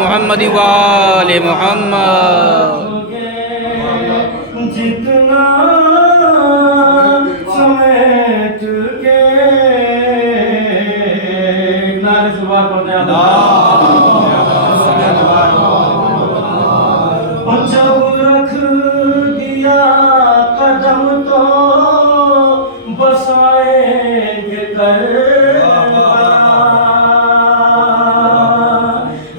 محمد وآل محمد جتنا سمیٹ کے نعرے سے بات پڑھتے ہیں اور جب رکھ دیا قدم تو بسائیں گے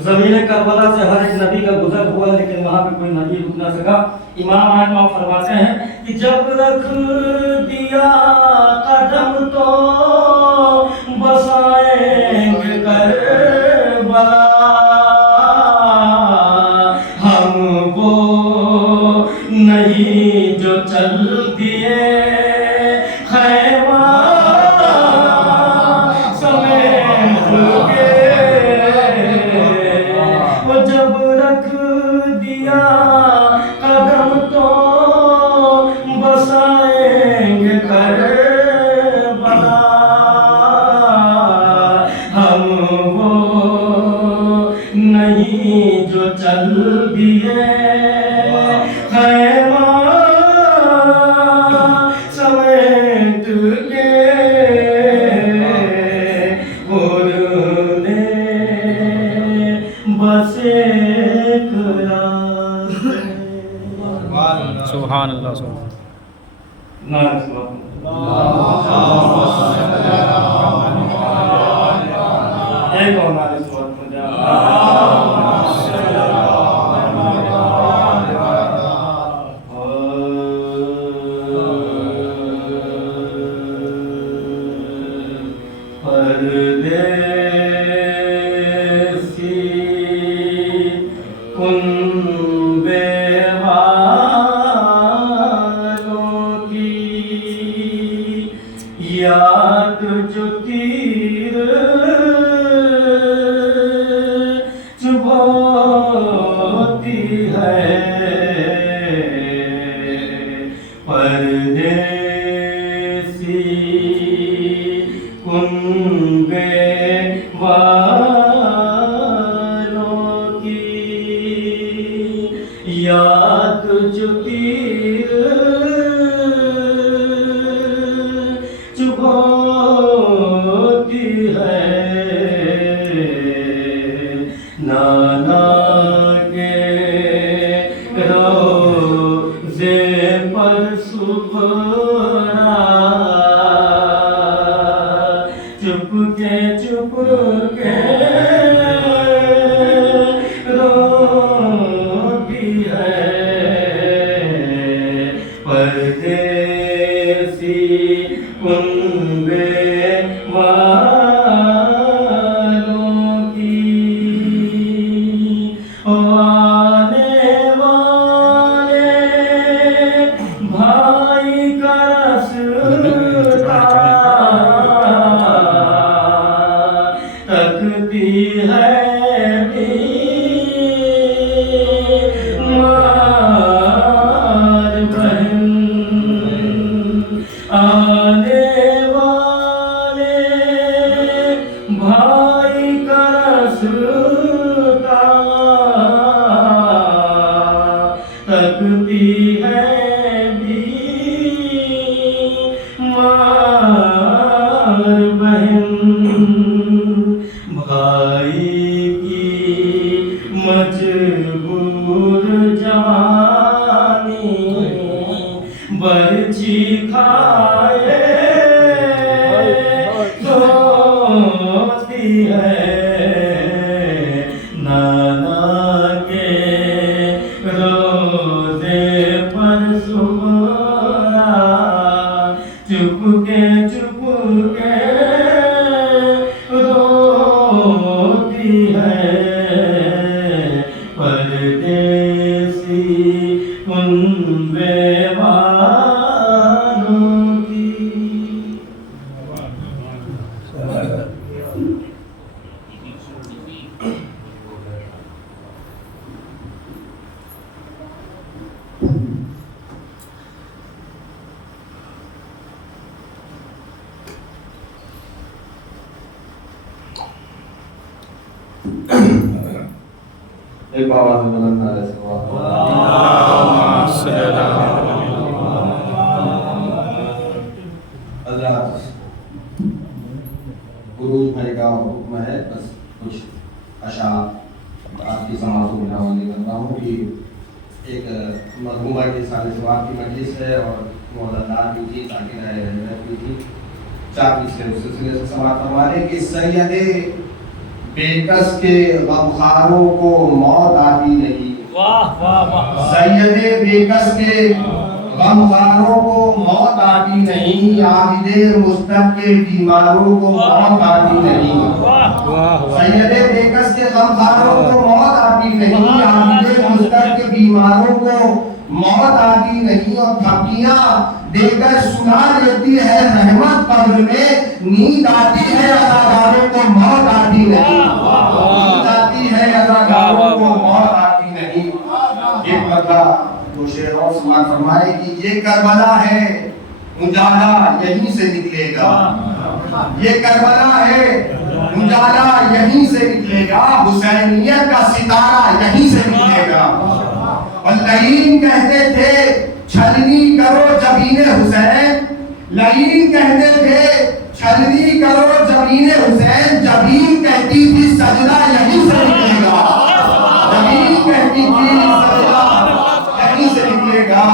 زمین کربلا سے ہر ایک نبی کا گزر ہوا لیکن وہاں پہ کوئی نبی رک نہ سکا. امام آج فرماتے ہیں کہ جب رکھ دیا قدم تو بسائیں گے کربلا ہم دیا قدم تو بسائیں گے کربلا ہم وہ نہیں جو چل دیے خیمہ سمیٹ کے اڑنے بس ایک راستے سبحان اللہ سبحان نعرہ سبحان ایک اور نعرہ سبحان پردیسی ان بیواروں کی یاد جو تیر چبھوتی ہے پردیسی ان بیواروں کی یاد جو تیر چبھوتی ہے نانا کے روزے پر صبح چپ کے روتی ہے پردیسی ان بیواروں کی آنے والے بھائی کا رستا تکتی ہے بیمار بہن آنے والے بھائی کا رستا تکتی ہے بیمار بہن بھائی کی مجبور جوانی برچھی کھائے سوچتی ہے نانا کے روزے پر صبح چپ کے روتی ہے پردیسی ان بیواروں کی ایک آواز میں بلند نعرہ حضرات گروج بھائی کا حکم ہے بس کچھ اشعار آپ کی سماعتوں میں حوالے کر رہا ہوں کہ ایک مرحومہ کے سال سواب کی مجلس ہے اور معززات بھی تھی تاکہ رہنمائی بھی تھی چار پچھلے اس سلسلے سے سماعت فرمانے کہ سید بےکس کے غمخواروں کو موت آتی نہیں سید بےکس کے غمخواروں کو موت آتی نہیں عابد مستق کے بیماروں کو موت آتی نہیں سید بےکس کے غمخواروں کو موت آتی نہیں عابد مستق کے بیماروں کو موت آتی نہیں اور تھپیاں دے کر سنا دیتی ہے رحمت قبر میں نیند آتی ہے اداکاروں کو موت آتی نہیں نیند آتی ہے اداکاروں کو موت آتی نہیں اللہ دو شعر اور سماعت فرمائے کہ یہ کربلا ہے اجالا یہیں سے نکلے گا، یہ کربلا ہے اجالا یہیں سے نکلے گا، حسینیت کا ستارہ یہیں سے نکلے گا۔ اور لعین کہتے تھے چھلنی کرو جبین حسین، لعین کہتے تھے چھلنی کرو جبین حسین، جبین کہتی تھی سجدہ یہیں سے نکلے گا، جبین کہتی تھی سجدہ یہیں سے نکلے گا،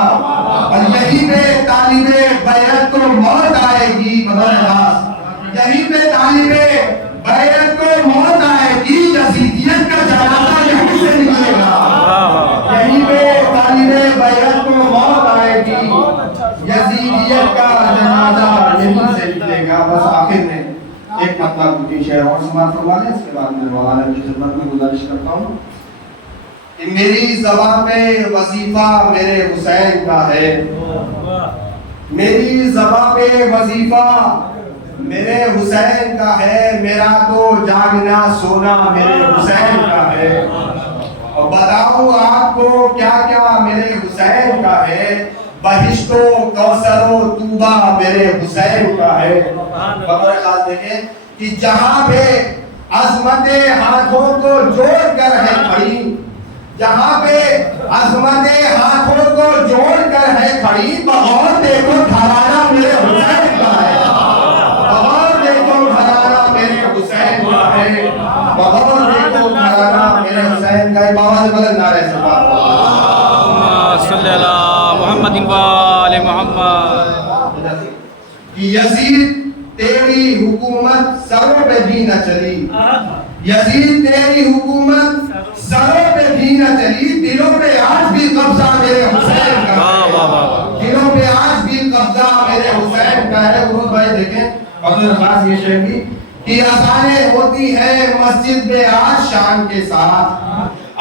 اور یہیں پہ طالب بیعت کو موت آئے گی، بغیر خاص یہیں پہ طالب بیعت کو موت آئے گی، یزیدیت کا جنازہ یہیں سے نکلے گا، یہیں پہ طالب بیعت کو موت آئے گی، یزیدیت کا جنازہ یہیں سے نکلے گا۔ بس آخر میں ایک مطلب کی شعر اور سماعت فرما لیں، اس کے بعد میں مولانا کی خدمت میں گزارش کرتا ہوں کہ میری زبان پہ وظیفہ میرے حسین کا ہے، میری زبان پہ وظیفہ میرے حسین کا ہے، میرا تو جاگنا سونا میرے حسین کا ہے، اور بتاؤں آپ کو کیا کیا میرے حسین کا ہے، بہشت و کوثر و طوبہ میرے حسین کا ہے۔ بغیر خاص دیکھیں کہ جہاں پہ عظمت ہاتھوں کو جوڑ کر ہے کھڑی، جہاں پہ عظمت ہاتھوں کو جوڑ کر ہے کھڑی، بغور دیکھو گھرانہ میرے حسین کا ہے، بغور دیکھو گھرانہ میرے حسین کا ہے، بغور دیکھو گھرانہ میرے حسین کا ہے۔ بابا سے بلند نعرہ سے بات صلی اللہ محمد و آل محمد۔ کہ یزید تیری حکومت سروں پہ بھی نہ چلی، یزید تیری حکومت سروں پہ بھی نہ چلی، دلوں پہ آج بھی قبضہ میرے حسین کا ہے، دلوں پہ آج بھی قبضہ میرے حسین کا ہے۔ وہ بھائی دیکھیں اور خاص یہ شعر بھی کہ اذانیں ہوتی ہیں مسجد میں آج شان کے ساتھ،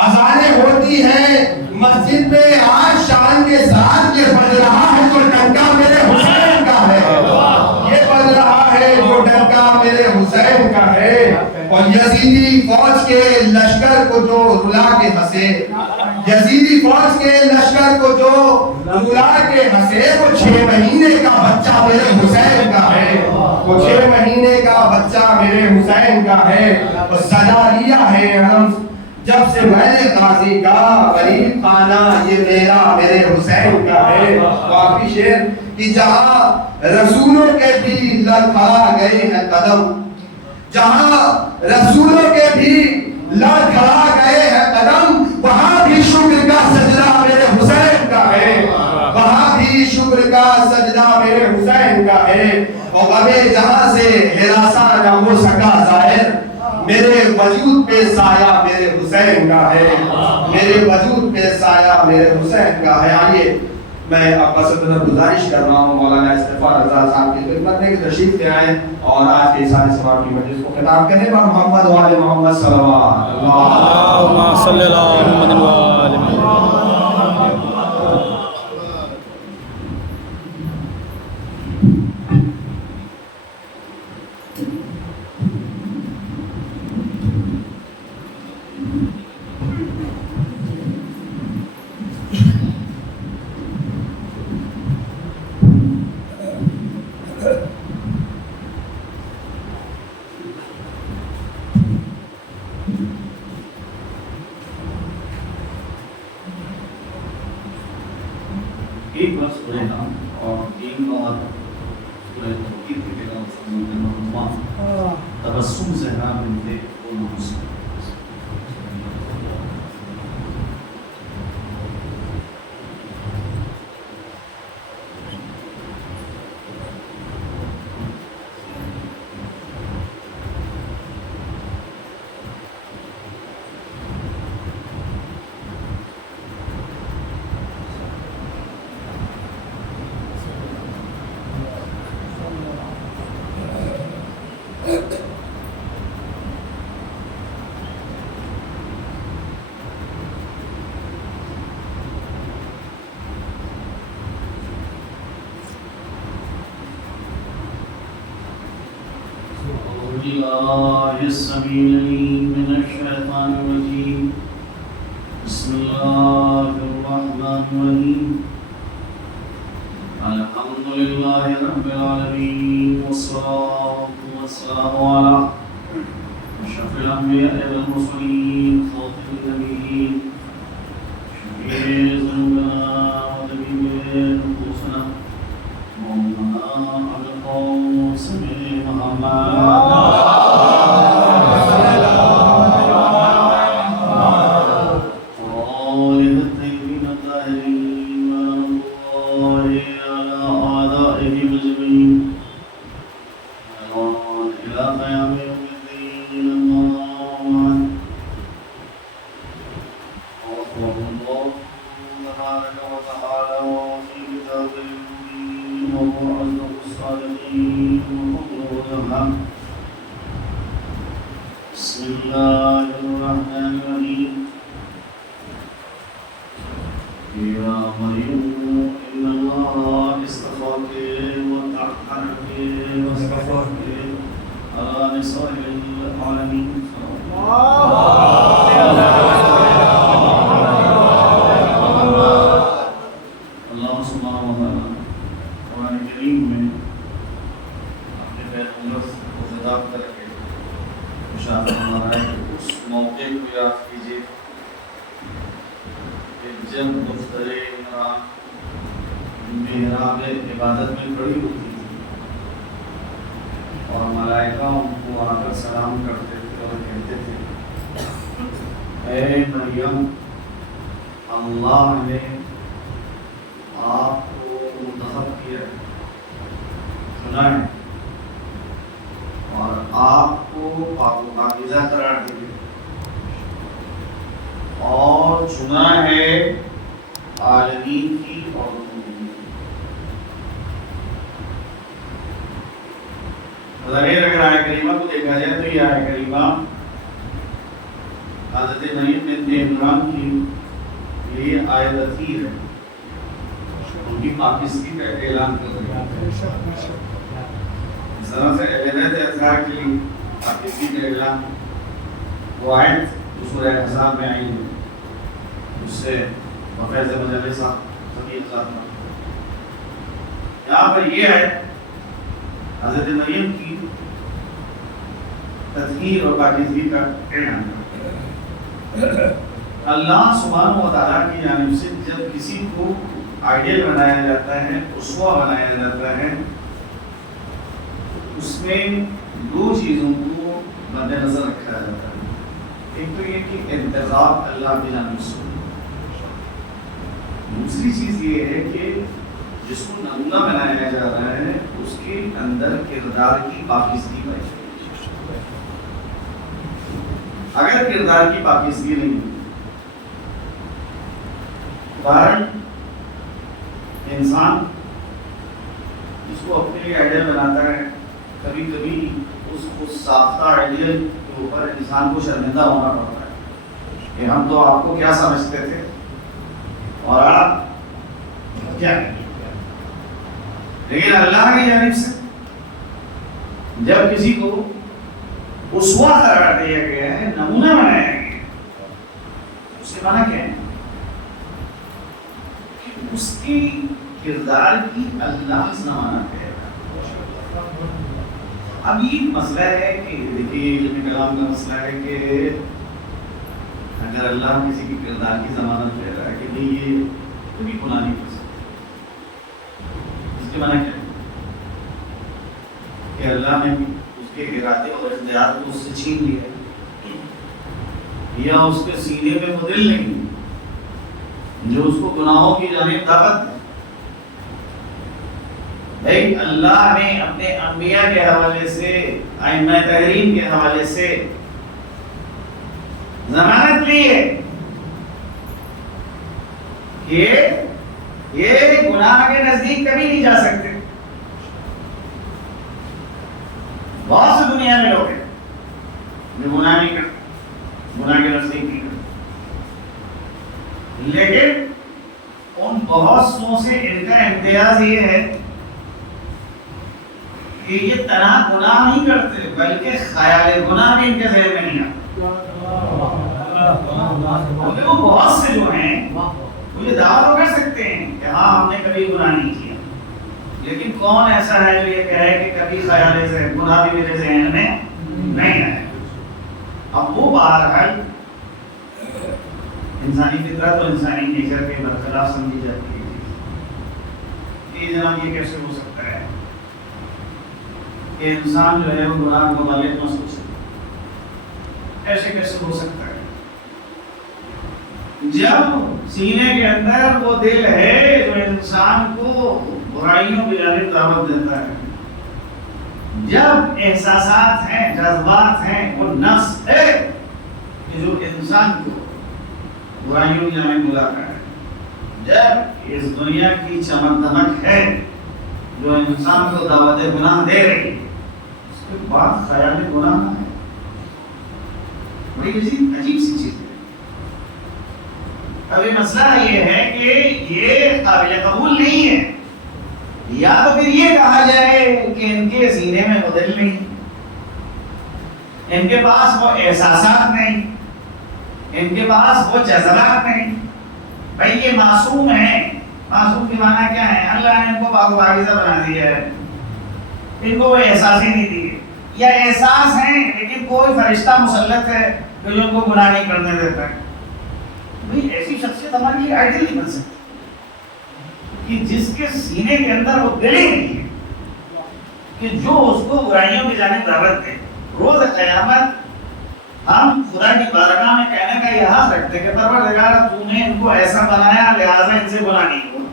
اذانیں ہوتی ہیں مسجد میں آج شان کے ساتھ، یہ بج رہا ہے جو ڈنکا میرے حسین کا ہے، یہ بج رہا ہے جو ڈنکا میرے حسین کا ہے۔ اور یزیدی فوج کے لشکر کو جو رلا کے ہنسے، یزیدی فوج کے لشکر کو جو رلا کے ہنسے، وہ 6 مہینے کا بچہ میرے حسین کا ہے، وہ 6 مہینے کا بچہ میرے حسین کا ہے۔ وہ سجا لیا ہے علم جب سے میں نے غازی کا، غریب خانہ یہ میرا میرے حسین کا ہے۔ واقعی شعر کہ جہاں رسولوں کے بھی لڑکھڑا گئے ہیں قدم، جہاں رسولوں کے بھی لڑکھڑا گئے ہیں قدم، وہاں بھی شکر کا سجدہ میرے حسین کا ہے، وہاں بھی شکر کا سجدہ میرے حسین کا ہے۔ اور غم جہاں سے ہراساں نہ ہو سکا ظاہر، میرے وجود پہ سایہ میرے حسین کا ہے، میرے وجود پہ سایہ میرے حسین کا ہے۔ آئیے میں آپ کا صدر گزارش کر رہا ہوں مولانا استغفار رضا صاحب کی خدمت میں کہ تشریف لے آئیں اور آج کے سارے سوال کی مجلس کو خطاب کریں۔ محمد و آل محمد صلوات اللہم صلی اللہ محمد و آل محمد۔ ایک بار سورہ نام اور 3 بار سورہ توحید کے پیغام تبسم زہرا بنت انس۔ بالله السميع العليم من الشيطان الرجيم، بسم الله الرحمن الرحيم الحمد لله رب العالمين والصلاة والسلام على أشرف الأنبياء والمرسلين خاتم النبيين شفيع ذنوبنا وطبيب نفوسنا مولانا أبي القاسم محمد بسم الله الرحمن الرحيم يا مريم إن الله اصطفاك وطهرك واصطفاك على نساء العالمين اللہ سبحانہ وتعالی قرآن کریم میں اپنے پیغمبر کو خطاب کر کے ارشاد فرما رہا ہے کہ اس موقع کو یاد کیجیے کہ جب مفتر عمران محراب عبادت میں کھڑی ہوتی تھی اور ملائکہ ان کو آ کر سلام کرتے تھے اور کہتے تھے اے مریم اللہ نے آپ کو منتخب کیا چنا ہے اور آپ کو پاک و پاکیزہ قرار دیا اور چنا ہے عالمین کی عورتوں کے لیے. ظاہر اگر آیہ کریمہ کو دیکھا جائے تو یہ آیہ کریمہ حضرت مریم بنت عمران کی لیے آیت تطہیر ہے، ان کی پاکیزگی کا اعلان کر رہی ہے. اس طرح سے اہلیت اطہار کے لیے پاکیزگی کا اعلان وہ آیت جو سورہ احزاب میں آئی ہے، اس سے وفیض مجلسہ صدیق صاحب یہاں پر یہ ہے حضرت مریم کی تطہیر اور پاکیزگی کا اعلان. اللہ سبحانہ و تعالیٰ کی جانب سے جب کسی کو آئیڈیل بنایا جاتا ہے، اسوہ بنایا جاتا ہے، اس میں دو چیزوں کو مد نظر رکھا جاتا ہے. ایک تو یہ کہ انتخاب اللہ کی جانب سے، دوسری چیز یہ ہے کہ جس کو نمونہ بنایا جا رہا ہے اس کے اندر کردار کی پاکیزگی پائی جائے. اگر کردار کی پاکیزگی نہیں، کارن انسان جس کو اپنے لیے آئیڈیل بناتا ہے، کبھی کبھی اس کو ساختہ آئیڈیل کے اوپر انسان کو شرمندہ ہونا پڑتا ہے کہ ہم تو آپ کو کیا سمجھتے تھے اور آپ کیا کریں. لیکن اللہ کی جانب سے جب کسی کو اسوہ قرار دیا گیا ہے، نمونہ بنایا گیا ہے، اس سے معنی کیا ہے کہ اس کی کردار کی اللہ ضمانت ہے. اب یہ مسئلہ ہے کہ دیکھیے علم کلام کا مسئلہ ہے کہ اگر اللہ کسی کی کردار کی ضمانت دے رہا ہے کہ نہیں یہ کبھی گناہ نہیں کر سکتا، اس کے معنی کیا ہے کہ اللہ نے اس کے ارادے اور اختیار کو اس سے چھین لیا یا اس کے سینے میں وہ دل نہیں جو اس کو گناہوں کی جانب دعوت ہے. بھائی اللہ نے اپنے انبیاء کے حوالے سے، ائمہ تحریم کے حوالے سے ضمانت لی ہے کہ یہ گناہ کے نزدیک کبھی نہیں جا سکتے. بہت سے دنیا میں لوگ ہیں جو گناہ نہیں کرتے، گناہ کے نزدیک نہیں کرتے، لیکن ان بہت سو سے ان کا امتیاز یہ ہے کہ یہ تنہا گناہ نہیں کرتے بلکہ خیال گناہ بھی ان کے ذہن میں نہیں آتا. وہ بہت سے جو ہیں وہ یہ دعویٰ تو کر سکتے ہیں کہ ہاں ہم نے کبھی گناہ نہیں کیا، لیکن کون ایسا ہے جو یہ کہے کہ کبھی خیال سے گناہ بھی میرے ذہن میں نہیں آیا؟ اب وہ بہرحال انسانی فطرت اور انسانی نیچر کے برخلاف سمجھی جاتی ہے کہ جناب یہ کیسے ہو سکتا ہے کہ انسان جو ہے وہ گناہ کے متعلق نہ سوچے، ایسے کیسے ہو سکتا ہے؟ جب سینے کے اندر وہ دل ہے جو انسان کو برائیوں کی جانب دعوت دیتا ہے، جب احساسات ہیں، جذبات ہیں، وہ نفس ہے کہ جو انسان کو برائیوں کی جانب بلاتا ہے، جب اس دنیا کی چمک دمک ہے جو انسان کو دعوت گناہ دے رہی ہے، اس کے بعد خیال گناہ ہے، بڑی عجیب سی چیز ہے۔ ابھی مسئلہ یہ ہے کہ یہ قابل قبول نہیں ہے، یا تو پھر یہ کہا جائے کہ ان کے سینے میں وہ دل نہیں، ان کے پاس وہ احساسات نہیں، ان کے پاس وہ جذبات نہیں، بھائی یہ معصوم ہیں۔ معصوم کی معنی کیا ہے؟ اللہ نے ان کو پاک و پاکیزہ بنا دیا ہے، ان کو وہ احساس ہی نہیں دیے، یا احساس ہیں لیکن کوئی فرشتہ مسلط ہے جو ان کو گناہ نہیں کرنے دیتا ہے۔ بھائی ایسی شخصیت ہماری آئیڈیل نہیں بن سکتی کہ جس کے سینے کے اندر وہ دل ہی نہیں ہے کہ جو اس کو برائیوں کی جانب دعوت دے۔ روز قیامت ہم خدا کی بارگاہ میں کہنے کا یہ حق رکھتے کہ پروردگار تو نے ان کو ایسا بنایا لہٰذا ان سے گناہ نہیں ہوا،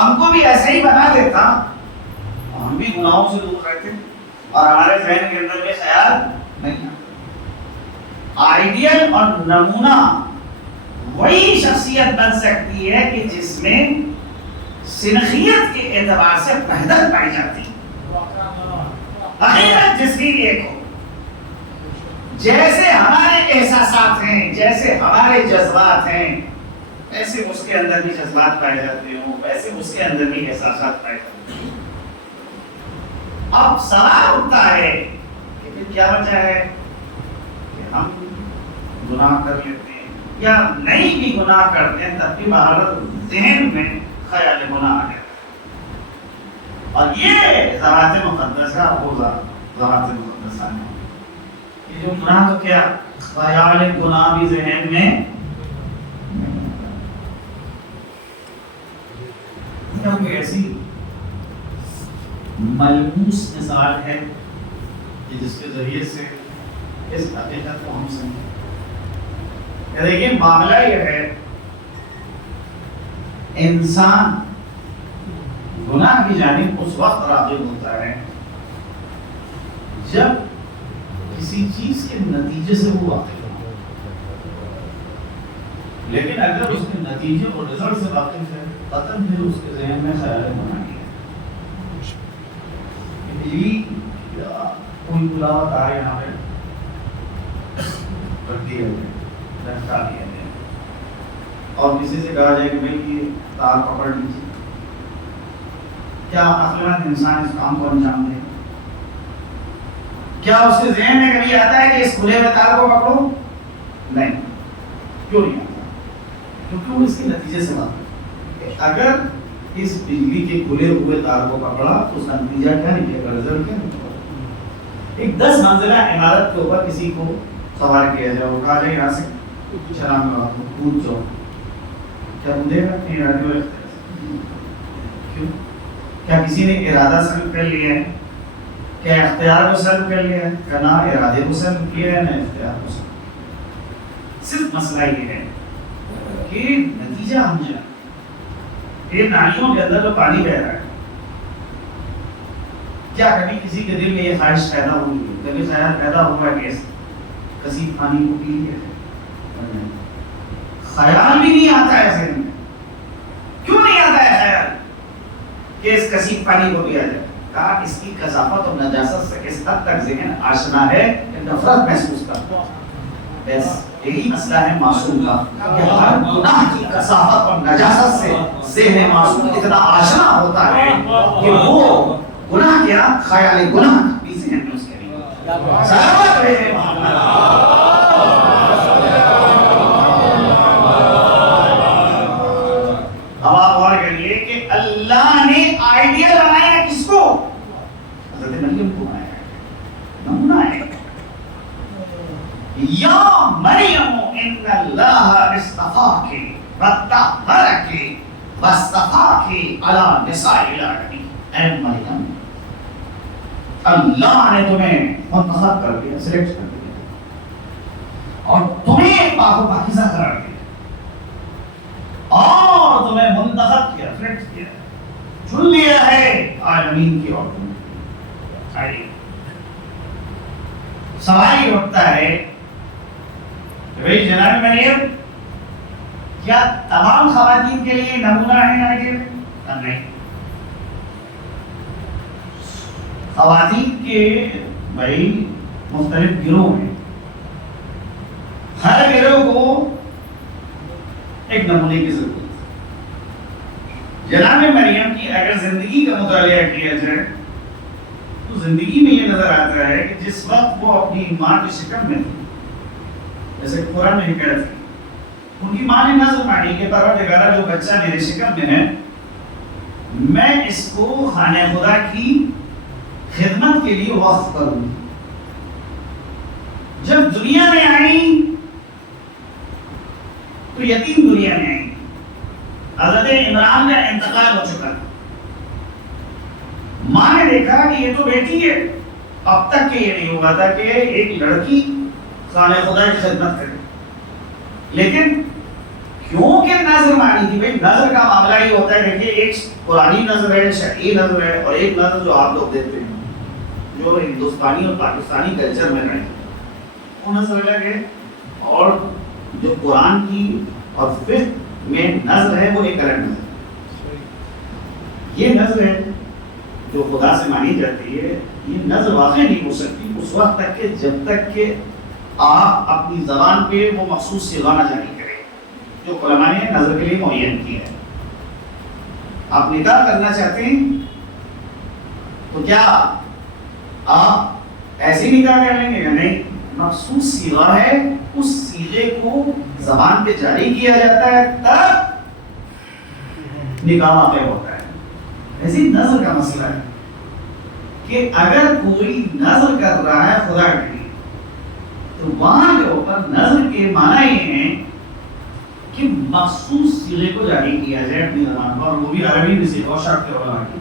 ہم کو بھی ایسے ہی بنا دیتا ہم بھی گناہوں سے دور رہتے اور ہمارے ذہن کے اندر بھی خیال نہیں آتا۔ آئیڈیل اور نمونہ وہی شخصیت بن سکتی ہے کہ جس میں سنخیت کے اعتبار سے وحدت پائی جاتی ہے، حقیقت جس کی ایک ہو، جیسے ہمارے احساسات ہیں، جیسے ہمارے جذبات ہیں، ویسے اس کے اندر بھی جذبات پائے جاتے ہوں، ویسے اس کے اندر بھی احساسات پائے جاتے ہیں۔ اب سوال اٹھتا ہے کہ پھر کیا وجہ ہے کہ ہم گناہ کر لیتے ہیں یا نہیں بھی گناہ کرتے ہیں تب بھی بہرحال ذہن میں خیال گناہ آ جاتا ہے، اور یہ ذات مقدسہ وہ ذات مقدسہ ہے۔ یہ جو گناہ تو کیا خیال گناہ بھی ذہن میں کوئی ایسی ملموس مثال ہے کہ جس کے ذریعے سے اس حقیقت کو ہم سمجھیں۔ دیکھیے معاملہ یہ ہے، انسان گناہ کی جانب اس وقت راغب ہوتا ہے جب کسی چیز کے نتیجے سے وہ واقف ہو، لیکن اگر اس کے نتیجے اور رزلٹ سے واقف ہے قطعاً پھر اس کے ذہن میں خیال گناہ نہیں ہے۔ بجلی کوئی بلاوت آئے یہاں پہ رکھ دیا گیا، لٹکا دیا گیا، اور کسی سے کہا جائے کہ بھائی یہ تار پکڑ لیجیے، کیا عقلمند انسان اس کام کو انجام دے؟ کیا اس کے ذہن میں کبھی آتا ہے کہ اس کھلے ہوئے تار کو پکڑو؟ نہیں۔ کیوں نہیں آتا؟ کیونکہ وہ اس کے نتیجے سے واقف ہے۔ اگر اس بجلی کے کھلے ہوئے تار کو پکڑا تو اس کا نتیجہ کیا نکلے گا، رزلٹ کیا نکلے گا؟ ایک 10 منزلہ عمارت کے اوپر کسی کو سوار کیا جائے، اٹھا جائے یہاں سے چھلانگ لگا دو، کود جاؤ، کیا کودے گا؟ نہیں، ارادے و کیوں؟ کیا کسی نے ارادہ سلب کر لیا ہے؟ کیا اختیار کو سلب کر لیا ہے؟ کیا نہ ارادے کو سلب کیا ہے نہ اختیار کو سلب؟ صرف مسئلہ یہ ہے کہ نتیجہ ہم جانیں۔ یہ نالیوں کے اندر جو پانی بہ رہا ہے، کیا کبھی کسی کے دل میں یہ خواہش پیدا ہوئی ہے، کبھی خیال پیدا ہوا ہے کہ کثیف پانی کو پی لیا ہے؟ خیال بھی نہیں آتا ہے ذہن میں۔ کیوں نہیں آتا ہے خیال کہ اس کثیف پانی کو پیا جائے؟ کہا اس کی کثافت اور نجاست سے اس حد تک ذہن آشنا ہے کہ نفرت محسوس کرتا ہے۔ بس یہی مسئلہ ہے معصوم کا کہ ہر گناہ کی کثافت اور نجاست سے ذہن معصوم اتنا آشنا ہوتا ہے کہ وہ گناہ کیا خیال گناہ بھی ذہن میں اس کے لیے سلامت رہے محمد۔ واصطفاکی علی نساء العالمین. اے مریم اللہ نے تمہیں منتخب کر دیا, سلیکٹ کر دیا اور تمہیں پاک و پاکیزہ قرار دیا اور تمہیں منتخب کیا, سلیکٹ کیا, چن لیا ہے عالمین کی عورتوں نے. سوال یہ اٹھتا ہے کہ بھئی جناب مریم کیا تمام خواتین کے لیے نمونہ ہے آئیڈیل؟ نہیں. خواتین کے بھائی مختلف گروہ ہیں, ہر گروہ کو ایک نمونے کی ضرورت ہے. جناب مریم کی اگر زندگی کا مطالعہ کیا جائے تو زندگی میں یہ نظر آتا ہے کہ جس وقت وہ اپنی ماں کی شکم میں تھی, جیسے قرآن میں حکایت ہے, ان کی ماں نے نظر مانی کہ پروردگارہ جو بچہ میرے شکم میں ہے میں اس کو خانہ خدا کی خدمت کے لیے وقف کروں. جب دنیا میں آئی تو یتیم دنیا میں آئی. حضرت عمران کا انتقال ہو چکا تھا. ماں نے دیکھا کہ یہ تو بیٹی ہے, اب تک کہ یہ نہیں ہوا تھا کہ ایک لڑکی خانہ خدا کی خدمت کرے, لیکن کیونکہ نظر مانی تھی. بھائی نظر کا معاملہ یہ ہوتا ہے, دیکھیے ایک قرآنی نظر ہے, شرعی نظر ہے, اور ایک نظر جو آپ لوگ دیکھتے ہیں جو ہندوستانی اور پاکستانی کلچر میں رہے وہ نظر الگ ہے, اور جو قرآن کی اور فقہ میں نظر ہے وہ ایک الگ نظر ہے. یہ نظر ہے جو خدا سے مانی جاتی ہے, یہ نظر واقع نہیں ہو سکتی اس وقت تک کہ جب تک کہ آپ اپنی زبان پہ وہ مخصوص صیغہ نہ جاری کریں جو علماء نے نظر کے لیے معین کیا ہے. آپ نکاح کرنا چاہتے ہیں تو کیا آپ ایسے نکاح کر لیں گے یا نہیں؟ مخصوص صیغہ ہے, اس صیغے کو زبان پہ جاری کیا جاتا ہے تب نکاح واقع ہوتا ہے. ایسی نظر کا مسئلہ ہے کہ اگر کوئی نظر کر رہا ہے خدا کے لیے تو وہاں کے اوپر نظر کے معنی یہ ہیں کہ مخصوص صیغے کو جاری کیا جائے اپنی زبان پر, اور وہ بھی عربی میں صیغہ شرط کے علماء کی.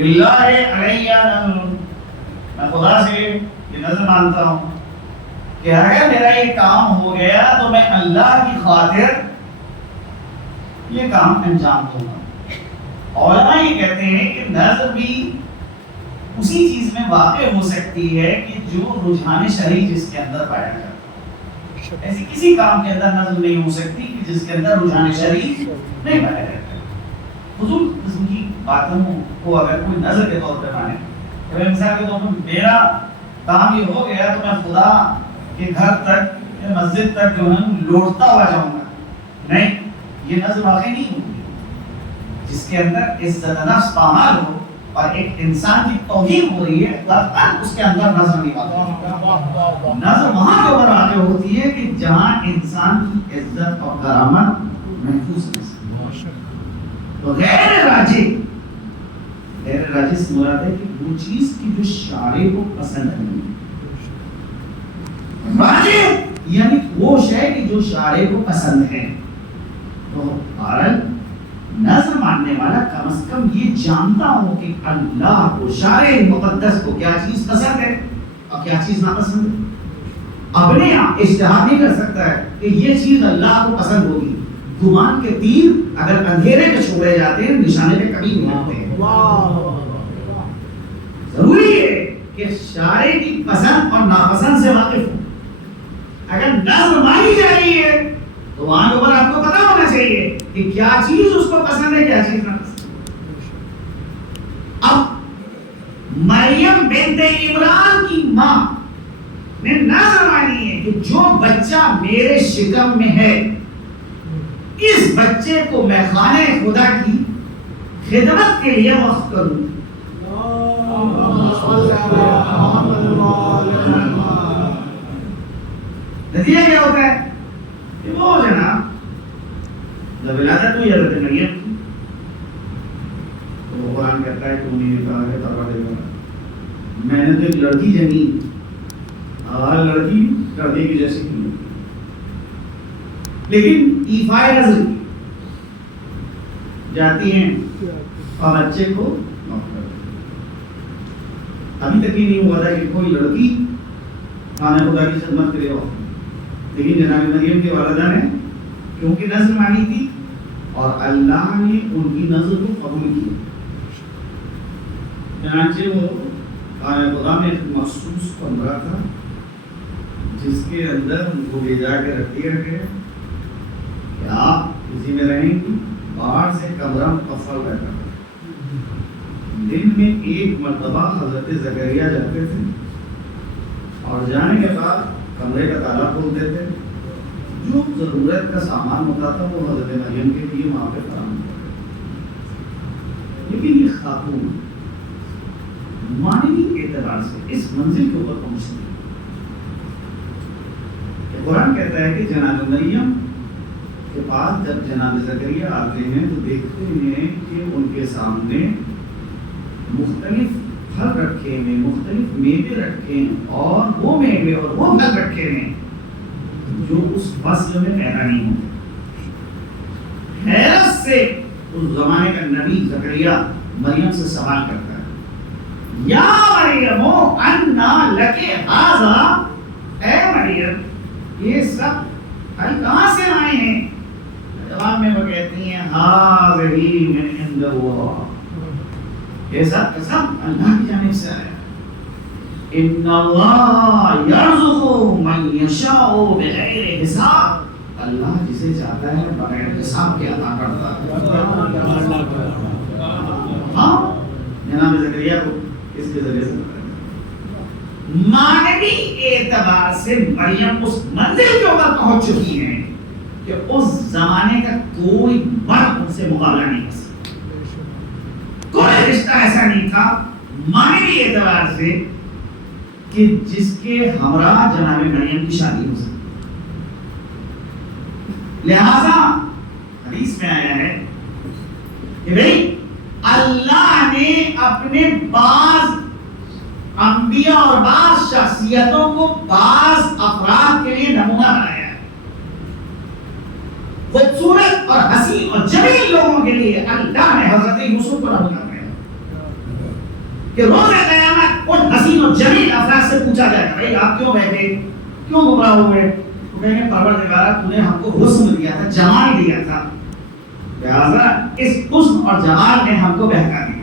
للہ علیہ نظر, میں خدا سے یہ نظر مانتا ہوں کہ اگر میرا یہ کام ہو گیا تو میں اللہ کی خاطر یہ کام انجام دوں گا. علماء یہ کہتے ہیں کہ نظر بھی اسی چیز میں واقع ہو سکتی ہے کہ جو رجحان شرعی جس کے اندر پایا جاتا ہے. ایسی کسی کام کے اندر نظر نہیں ہو سکتی کہ جس کے اندر رجحان شرعی نہیں پایا جاتا ہے. فضول قسم کی باتوں کو اگر کوئی نظر کے طور پہ مانے, مثال کے طور پر میرا کام یہ ہو گیا تو میں خدا کے گھر تک یا مسجد تک جو ہے لوٹتا ہوا جاؤں گا, نہیں, یہ نظر واقع نہیں ہوتی. جس کے اندر عزت نفس پامال ہو اور ایک انسان کی توہین ہو رہی ہے اس کے اندر نظر نہیں آتی. نظر وہاں کے اوپر واقع ہوتی ہے کہ جہاں انسان کی عزت اور کرامت محفوظ ہے. تو غیر راجح سے مراد ہے کہ وہ چیز کی جو شارع کو پسند ہے. راجح یعنی وہ شے کی جو شارع کو پسند ہے. تو بہرحال نظر ماننے والا کم از کم یہ جانتا ہو کہ اللہ کو, شارع مقدس کو کیا چیز پسند ہے اور کیا چیز ناپسند ہے. اپنے آپ اجتہاد نہیں کر سکتا ہے کہ یہ چیز اللہ کو پسند ہوگی. گمان کے تیر اگر اندھیرے میں چھوڑے جاتے ہیں نشانے پہ کبھی نہیں آتے ہیں. ضروری ہے کہ شارع کی پسند اور ناپسند سے واقف ہو. اگر نظر مانی جا رہی ہے تو وہاں کے اوپر آپ کو پتا ہونا چاہیے کہ کیا چیز اس کو پسند ہے, کیا چیز نہ پسند. اب مریم بنت عمران کی ماں نے نظر مانی ہے کہ جو بچہ میرے شکم میں ہے اس بچے کو میں خانہ خدا کی خدمت کے لیے وقف کروں. نتیجہ کیا ہوتا ہے کہ وہ جناب جب ولادت ہوئی حضرت مریم کی تو قرآن کہتا ہے کہ انہیں کہا کہ پروردگار میں نے تو ایک لڑکی جنی, ہر لڑکی کردے کی جیسے کی, لیکن ایفائے نظر کی جاتی ہیں اور بچے کو نوٹ کر دیتی ہیں۔ ابھی تک ہی نہیں ہوا تھا کہ کوئی لڑکی خانہ خدا کی خدمت کرے ہو، لیکن جناب مریم کے والدہ نے کیونکہ نظر مانی تھی اور اللہ نے ان کی نظر کو قبول کیا، چنانچہ وہ خانہ خدا میں ایک مخصوص کمرہ تھا جس کے اندر ان کو لے جا کے رکھ دیا گیا کہ آپ اسی میں رہیں گی، باہر سے کمرہ مقفل رہتا تھا۔ دن میں ایک مرتبہ حضرت زکریا جاتے تھے اور جانے کے بعد کمرے کا تالا کھولتے تھے، جو ضرورت کا سامان ہوتا تھا وہ حضرت مریم کے لیے وہاں پہ فراہم کرتے تھے۔ لیکن یہ خاتون معنوی اعتبار سے اس منزل کے اوپر پہنچتی ہے کہ قرآن کہتا ہے کہ جناب مریم کے پاس جب جناب زکریا آتے ہیں تو دیکھتے ہیں کہ ان کے سامنے مختلف پھل رکھے ہیں، مختلف میوے رکھے ہیں، اور وہ میوے اور وہ پھل رکھے ہیں جو اس فصل میں پیدا نہیں ہوتے۔ حیرت سے اس زمانے کا نبی زکریا مریم سے سوال کرتا ہے، یا مریم انا لک ھذا، اے مریم یہ سب پھل کہاں سے آئے ہیں؟ جواب میں وہ کہتی ہیں ھذہ من عند اللہ، یہ سب کا سب اللہ کی جانب سے آیا۔ ان اللہ یرزق من یشاء بغیر حساب، اللہ جسے چاہتا ہے بغیر حساب کے عطا کرتا ہے۔ ہاں جناب زکریا کو اس کے ذریعے سے معنوی اعتبار سے مریم اس منزل کے اوپر پہنچ چکی ہیں کہ اس زمانے کا کوئی مرد ان سے مقابلہ نہیں کر سکتا، کوئی رشتہ ایسا نہیں تھا معنوی اعتبار سے کہ جس کے ہمراہ جناب مریم کی شادی ہو سکتی۔ لہذا حدیث میں آیا ہے کہ بھئی اللہ نے اپنے بعض انبیاء اور بعض شخصیتوں کو بعض افراد کے لیے نمونہ بنایا ہے۔ خوبصورت اور حسین اور جمیل لوگوں کے لیے اللہ نے حضرت یوسف کو نمونہ بنایا کہ روز قیامت ان حسین اور جمیل افراد سے پوچھا جائے گا، بھائی آپ کیوں بیٹھے، کیوں گمراہ ہوئے؟ تو کہیں گے پروردگارہ تو نے ہم کو حسن دیا تھا، جمال دیا تھا، لہذا اس حسن اور جمال نے ہم کو بہکا دیا۔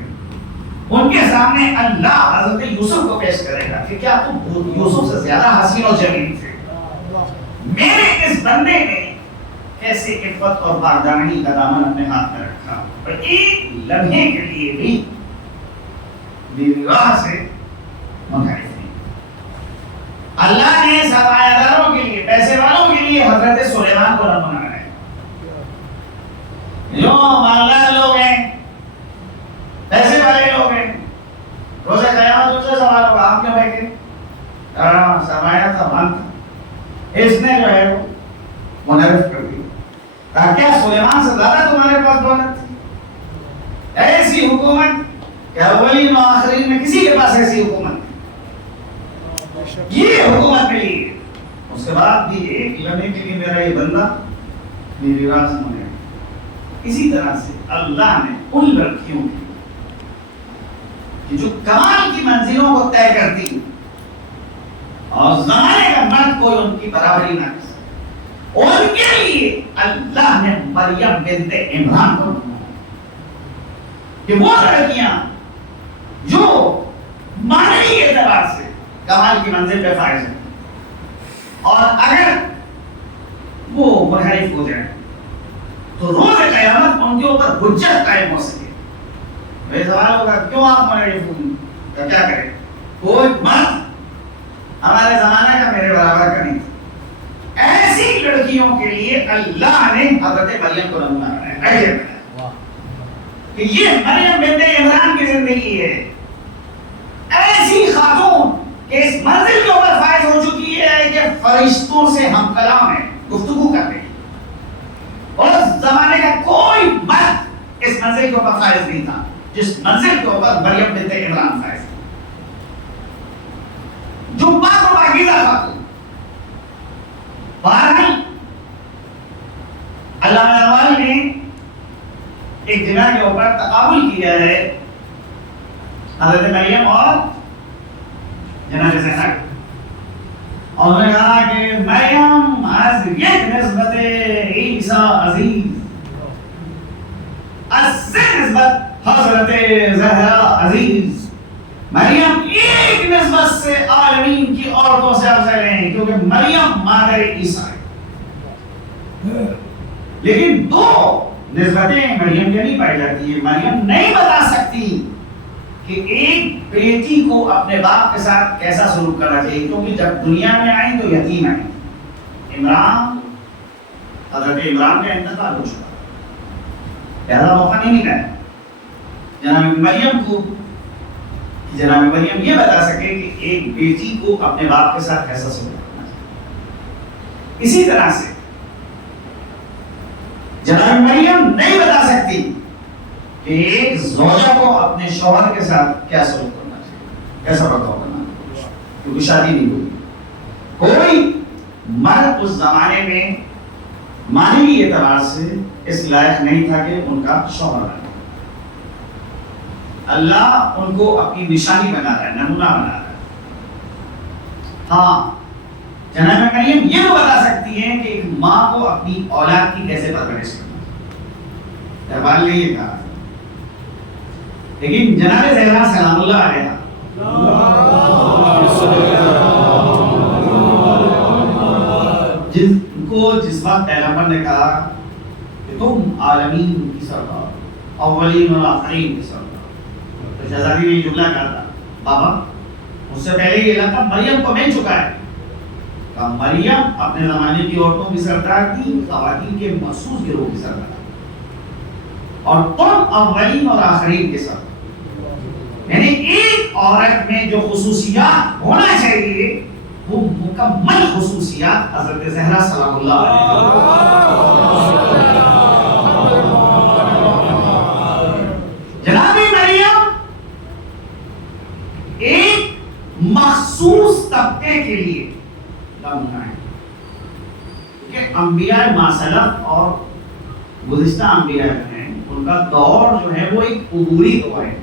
ان کے سامنے اللہ حضرت یوسف کو پیش کرے گا کہ کیا تم یوسف سے زیادہ حسین اور جمیل تھے؟ میرے اس بندے نے کیسے عفت اور باردانی کا دامن اپنے ہاتھ میں رکھا اور ایک لمحے کے لیے بھی بیوی راہ سے منحرف نہیں۔ اللہ نے سرمایہ داروں کے لیے، پیسے والوں کے لیے حضرت سلیمان کو نمونہ بنایا۔ جو مالدار لوگ ہیں، پیسے والے لوگ ہیں، روز قیامت ان سے سوال ہوگا آپ کیوں بیٹھے؟ سرمایہ تھا، مال تھا، اس نے جو ہے وہ منحرف کر دیا۔ کیا سلیمان سے زیادہ تمہارے پاس دولت تھی؟ ایسی حکومت کہ اولین و آخرین میں کسی کے پاس ایسی حکومت نہیں، یہ حکومت ملی۔ اس کے بعد بھی ایک لمحے کے لیے میرا یہ بندہ میری راہ سے منحرف۔ اسی طرح سے اللہ نے ان لڑکیوں کی جو کمال کی منزلوں کو طے کرتی اور زمانے کا مرد کوئی ان کی برابری نہ کر سکے، ان کے لیے اللہ نے مریم بنت عمران کو کہ وہ لڑکیاں جو معنوی اعتبار سے کمال کی منزل پہ فائز ہیں، اور اگر وہ منحرف ہو جائیں تو روز قیامت ان کے اوپر حجت قائم ہو سکے۔ میرے سوال ہوگا کیوں آپ منحرف ہوئے؟ کیا کریں؟ کوئی مرد ہمارے زمانے کا میرے برابر کا نہیں تھا۔ ایسی لڑکیوں کے لیے اللہ نے حضرت مریم کو نمونہ بنایا کہ یہ مریم بنت عمران کی زندگی ہے، ایسی خاتون کہ اس منزل کے اوپر فائز ہو چکی ہے کہ فرشتوں سے ہم کلام ہے، گفتگو کرتے ہیں، اور اس زمانے کا کوئی مرد اس منزل کے اوپر فائز نہیں تھا جس منزل کے اوپر مریم بنت عمران فائز تھی، جو پاک و پاکیزہ خاتون۔ بہرحال علامہ اقبال نے ایک جگہ کے اوپر تقابل کیا ہے حضرت مریم اور جناب زینب، اور انہوں نے کہا کہ مریم از یک نسبت عیسیٰ عزیز، از سے نسبت حضرت زہرا عزیز، مریم ایک نسبت سے عالمین کی عورتوں سے افضل ہیں کیونکہ مریم مادر عیسیٰ ہے۔ لیکن دو نسبتیں مریم کے نہیں پائی جاتی ہیں۔ مریم نہیں بتا سکتی کہ ایک بیٹی کو اپنے باپ کے ساتھ کیسا سلوک کرنا چاہیے، کیونکہ جب دنیا میں آئی تو یتیم آئی۔ حضرت عمران کا انتقال ہو چکا، پہلا موقع نہیں ملا جناب مریم کو، جناب مریم یہ بتا سکے کہ ایک بیٹی کو اپنے باپ کے ساتھ کیسا سلوک کرنا چاہیے۔ اسی طرح سے جناب مریم نہیں بتا سکتی کہ ایک زوجہ کو اپنے شوہر کے ساتھ کیا سلوک کرنا چاہیے، کیسا برتاؤ کرنا چاہیے، کیونکہ شادی نہیں ہوئی۔ کوئی مرد اس زمانے میں معنوی اعتبار سے اس لائق نہیں تھا کہ ان کا شوہر بنے۔ اللہ ان کو اپنی نشانی بنا رہا ہے، نمونہ بنا رہا ہے۔ ہاں جناب مریم یہ تو بتا سکتی ہیں کہ ایک ماں کو اپنی اولاد کی کیسے پرورش کرنا ہے، دربار نے یہ کہا۔ لیکن جناب زہرا سلام اللہ علیہ جن کو جس وقت پیغمبر نے کہا کہ تم عالمین کی سردار، اولین اور آخرین کی سردار، تو شہزادی نے یہ جملہ کہا تھا، بابا اس سے پہلے یہ علاقہ مریم کو مل چکا ہے۔ کہا مریم اپنے زمانے کی عورتوں کی سردار تھی، خواتین کے مخصوص گروہ کی سردار، اور تم اولین اور آخرین کے سردار۔ یعنی ایک عورت میں جو خصوصیات ہونا چاہیے وہ مکمل خصوصیات حضرت زہرا سلام اللہ علیہ۔ جناب مریم ایک مخصوص طبقے کے لیے نمونہ ہے، کیونکہ انبیاء ماسلف اور گزشتہ انبیاء ہیں ان کا دور جو ہے وہ ایک عبوری دور ہے،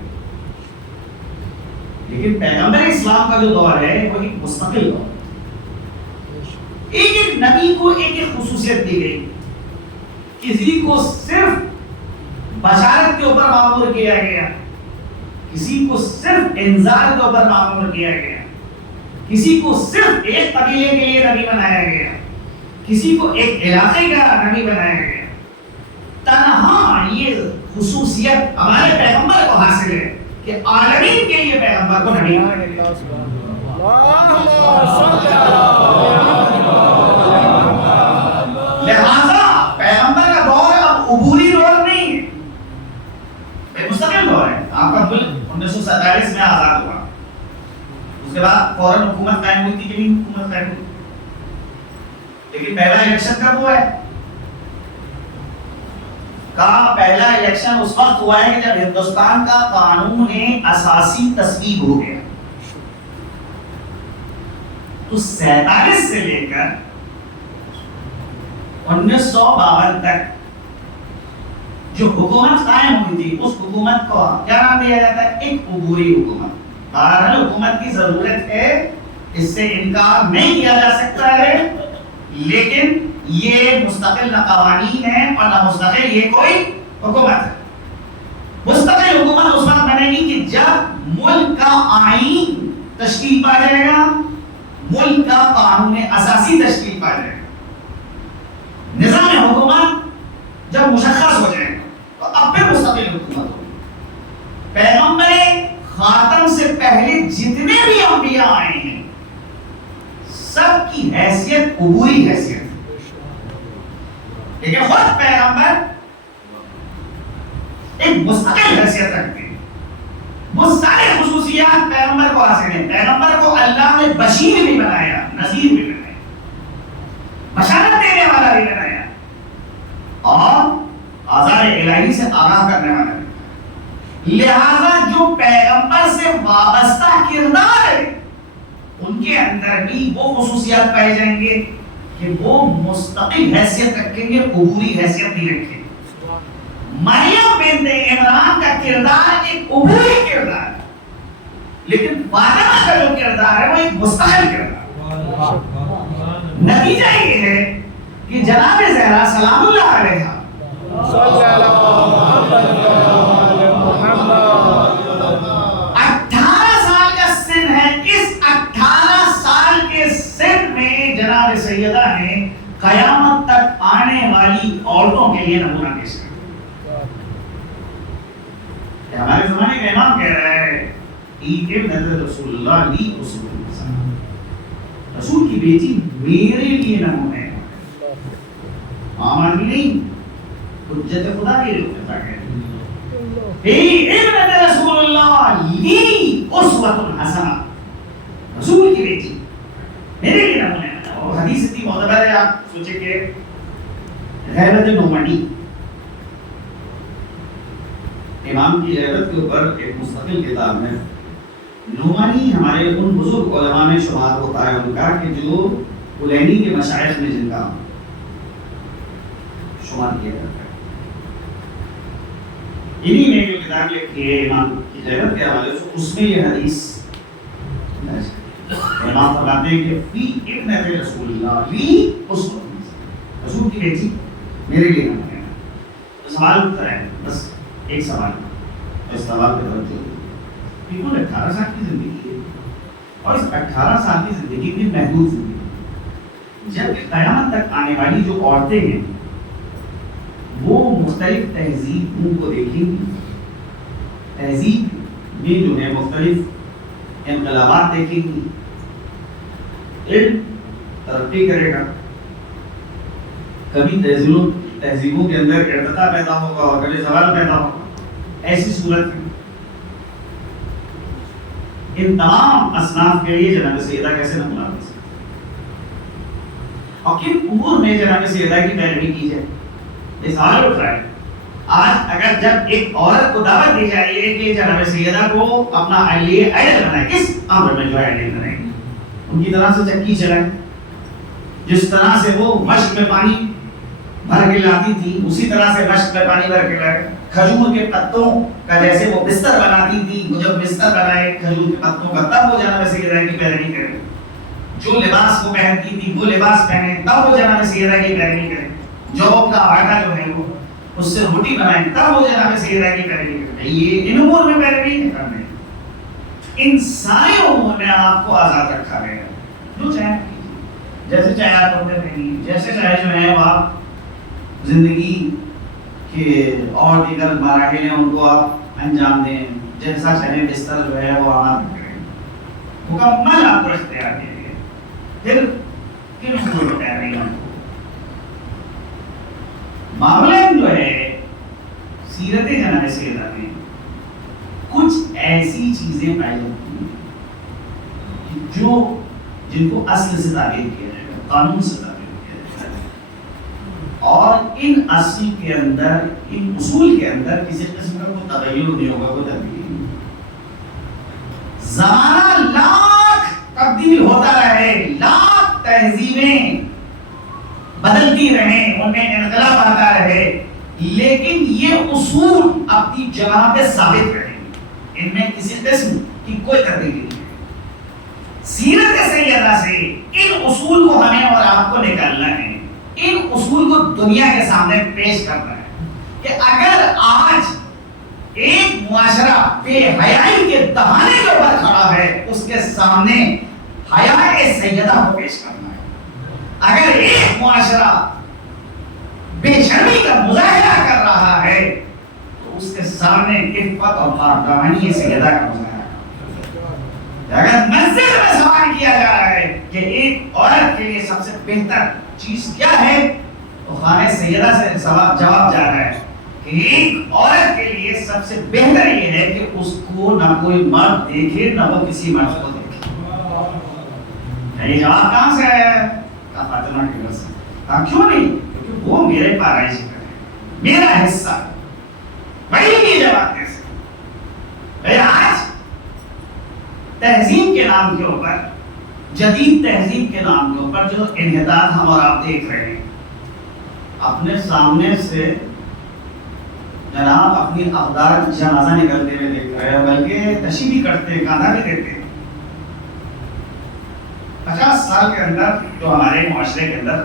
لیکن پیغمبر اسلام کا جو دور ہے وہ ایک مستقل دور ہے۔ ایک ایک نبی کو ایک ایک خصوصیت دی گئی، کسی کو صرف بشارت کے اوپر معمور کیا گیا، کسی کو صرف انذار کے اوپر معمور کیا گیا، کسی کو صرف ایک قبیلے کے لیے نبی بنایا گیا، کسی کو ایک علاقے کا نبی بنایا گیا۔ تنہا یہ خصوصیت ہمارے پیغمبر کو حاصل ہے کہ عالمین کے لیے پیغمبر کو نبی بنایا گیا۔ لہذا پیغمبر کا دور اب عبوری دور نہیں ہے، ایک مستقل دور ہے۔ آپ کا ملک 1947 میں آزاد ہوا، اس کے بعد فوراً حکومت قائم ہوئی تھی کہ نہیں حکومت قائم ہوئی، لیکن پہلا الیکشن کب ہوا ہے؟ کا پہلا الیکشن اس وقت ہوا ہے کہ جب ہندوستان کا قانون اساسی تصویب ہو گیا۔ تو 47 سے لے کر 1952 تک جو حکومت قائم ہوئی تھی اس حکومت کو کیا نام دیا جاتا ہے؟ ایک عبوری حکومت۔ بہرحال حکومت کی ضرورت ہے، اس سے انکار نہیں کیا جا سکتا ہے، لیکن یہ مستقل نہ قوانین ہے اور نہ مستقل یہ کوئی حکومت ہے۔ مستقل حکومت اس وقت بنے گی کہ جب ملک کا آئین تشکیل پا جائے گا، ملک کا قانون اساسی تشکیل پا جائے گا، نظام حکومت جب مشخص ہو جائے گا تو اب پھر مستقل حکومت ہوگی۔ پیغمبر خاتم سے پہلے جتنے بھی انبیاء آئے ہیں سب کی حیثیت عبوری حیثیت ہے، لیکن خود پیغمبر ایک مستقل حیثیت رکھتے ہیں۔ وہ سارے خصوصیات پیغمبر کو حاصل ہیں۔ پیغمبر کو اللہ نے بشیر بھی بنایا، نذیر بھی بنایا، بشارت دینے والا بھی بنایا، اور آزار الہی سے آگاہ کرنے والا بھی۔ لہذا جو پیغمبر سے وابستہ کردار ہے ان کے اندر بھی وہ خصوصیات پائے جائیں گے کہ وہ مستقل حیثیت رکھیں گے، عبوری حیثیت نہیں رکھیں گے۔ مریم بنت عمران کا کردار ایک عبوری کردار ہے، لیکن فاطمہ کا جو کردار ہے وہ ایک مستقل کردار ہے۔ نتیجہ یہ ہے کہ جناب زہرا سلام اللہ علیہا صلی اللہ علیہ محمد 18 سال کا سن ہے، اس 18 سال کے سن میں جناب سیدہ نے قیامت تک آنے والی عورتوں کے لیے نمونہ پیش کیا۔ کہ ہمارے زمانے کا امام کہہ رہا ہے ابن رسول اللہ لی رسول اللہ، رسول کی بیٹی میرے لیے نمونہ ہے، عام نہیں، حجت خدا کے لیے ہوتا ہے۔ ابن رسول اللہ لی اسوۃ حسنہ، رسول کی بیٹی میرے لیے نمونہ ہے۔ اور حدیث اتنی معتبر ہے، آپ سوچیں کہ غیرت نعمانی، امام کی غیرت کے اوپر ایک مستقل کتاب ہے۔ نعمانی ہمارے ان بزرگ علماء میں شمار ہوتا ہے ان کا کہ جو کلینی کے مشائخ میں جن کا شمار کیا جاتا ہے۔ انہی میں جو کتاب لکھی ہے امام کی غیرت کے حوالے سے، اس میں یہ حدیث امام فرماتے ہیں کہ فی ابن رسول اللہ لی اسوۃ حسنہ، رسول کی بیٹی میرے لیے نمونہ ہے۔ تو سوال اٹھتا ہے، بس ایک سوال، اس سوال پہ توجہ دیں۔ بالکل 18 سال کی زندگی ہے، اور اس 18 سال کی زندگی بھی محدود زندگی، جب قیامت تک آنے والی جو عورتیں ہیں وہ مختلف تہذیبوں کو دیکھیں گی، تہذیب میں جو ہے مختلف انقلابات دیکھیں گی، علم ترقی کرے گا، کبھی تہذیبوں کے اندر ارتقا پیدا ہوگا اور کبھی زوال پیدا ہوگا۔ ایسی صورت میں ان تمام اصناف کے لیے جناب سیدہ کیسے نمونہ دے سکتے اور کن امور میں جناب سیدہ کی پیروی کی جائے؟ یہ سوال اٹھ رہا ہے۔ آج اگر جب ایک عورت کو دعوت دی جائے کہ جناب سیدہ کو اپنا آئیڈل بنائے، کس امر میں جو آئیڈل بنائے گی؟ ان کی طرح سے چکی چلائے، جس طرح سے وہ مشق میں پانی بھر کے لاتی تھی اسی طرح سے مشق میں پانی بھر کے لائے، کھجور کے پتوں کا جیسے وہ بستر بناتی تھی، وہ جب بستر بنائے کھجور کے پتوں کا تب وہ جناب سیدہ کی پیروی کرے، جو لباس وہ پہنتی تھی وہ لباس پہنے تب وہ جناب سیدہ کی پیروی کرے، جو کا آٹا جو ہے وہ اس سے روٹی بنائے تب وہ جناب سیدہ کی پیروی کرے۔ یہ ان امور میں پیروی نہیں کرنے، ان سارے امور میں آپ کو آزاد رکھا گیا ہے، جو چاہے جیسے چاہے آپ کپڑے پہنیے، جیسے چاہے جو ہے آپ زندگی کے اور دیگر مراحل ان کو آپ انجام دیں، جیسا چاہے بستر جو ہے وہ آماد کریں، مکمل آپ کو اختیار دیں گے۔ پھر کن حضور بتا رہی ہیں معاملے جو ہے سیرت جناب سیدہ میں کچھ ایسی چیزیں پائی جاتی ہیں جو جن کو اصل سے تعبیر کیا جائے گا، قانون سے تعبیر کیا جائے گا، اور ان اصل کے اندر، ان اصول کے اندر کسی قسم کا کوئی تغیر نہیں ہوگا، کوئی تبدیلی نہیں۔ زمانہ لاکھ تبدیل ہوتا رہے، لاکھ تہذیبیں بدلتی رہیں، ان میں انقلاب آتا رہے، لیکن یہ اصول اپنی جگہ پہ ثابت رہیں، ان میں کسی قسم کی کوئی تبدیلی نہیں۔ سیرت سیدہ سے ان اصول کو ہمیں اور آپ کو نکالنا ہے، ان اصول کو دنیا کے سامنے پیش کرنا ہے کہ اگر آج ایک معاشرہ بے حیائی کے دہانے کے اوپر کھڑا ہے، اس کے سامنے حیاء سیدہ کو پیش کرنا ہے۔ اگر ایک معاشرہ بے شرمی کا مظاہرہ کر رہا ہے تو اس کے سامنے عفت اور پاکدامنی سیدہ کا مظاہرہ۔ اگر مسجد میں سوال کیا جا رہا ہے کہ ایک عورت کے لیے سب سے بہتر چیز کیا ہے تو خانہ سیدہ سے جواب جا رہا ہے کہ ایک عورت کے لیے سب سے بہتر یہ ہے کہ اس کو نہ کوئی مرد دیکھے نہ وہ کسی مرد کو دیکھے۔ یہ جواب کہاں سے آیا ہے؟ فاطمہ کے گھر سے۔ کہا کیوں نہیں؟ کیونکہ وہ میرے پارائش کا ہے، میرا حصہ ہے، وہی یہ جواب دے سکتے۔ آج تہذیب کے نام کے اوپر، جدید تہذیب کے نام کے اوپر جو انحطاط ہم اور آپ دیکھ رہے ہیں، اپنے سامنے سے جناب اپنی اقدار جنازہ نکلتے ہوئے دیکھ رہے ہیں، بلکہ تشریح بھی کرتے ہیں، کاندھا بھی دیتے ہیں۔ 50 سال کے اندر جو ہمارے معاشرے کے اندر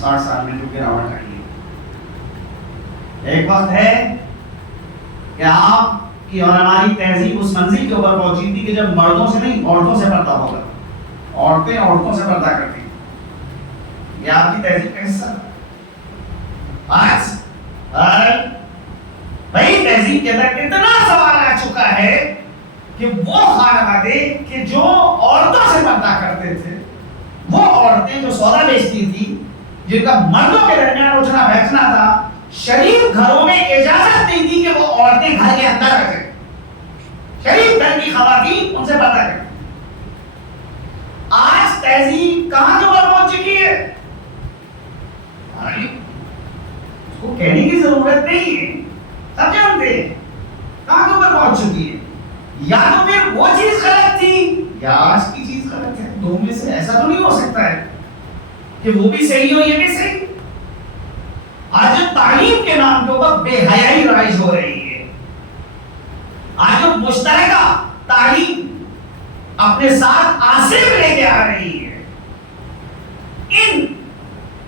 60 سال میں جو گراوٹ آئی ہے، ایک وقت ہے کہ آپ کی اور ہماری تہذیب اس منزل کے اوپر پہنچی تھی کہ جب مردوں سے نہیں عورتوں سے پردہ ہوگا، عورتیں عورتوں سے پردہ کرتی، یہ آپ کی تہذیب کا حصہ۔ آج بھائی تہذیب کے اندر اتنا سوال آ چکا ہے کہ وہ خانوادے کہ جو عورتوں سے پردہ کرتے تھے، وہ عورتیں جو سودا بیچتی تھی، جن کا مردوں کے درمیان اٹھنا بیٹھنا تھا، شریف گھروں میں اجازت نہیں تھی کہ وہ عورتیں گھر کے اندر رکھیں، شریف گھر کی خواتین ان سے پردہ کریں۔ آج تہذیب کہاں جو پہنچ چکی ہے، اس کو کہنے کی ضرورت نہیں ہے، سب جانتے ہیں کہاں جو پہنچ چکی ہے۔ یا تو پھر وہ چیز غلط تھی یا آج کی چیز غلط ہے، دو میں سے ایسا تو نہیں ہو سکتا ہے کہ وہ بھی صحیح ہو یہ بھی صحیح۔ آج تعلیم کے نام کے اوپر بے حیائی رائج ہو رہی ہے، آج مشترکہ تعلیم اپنے ساتھ آسیب لے کے آ رہی ہے، ان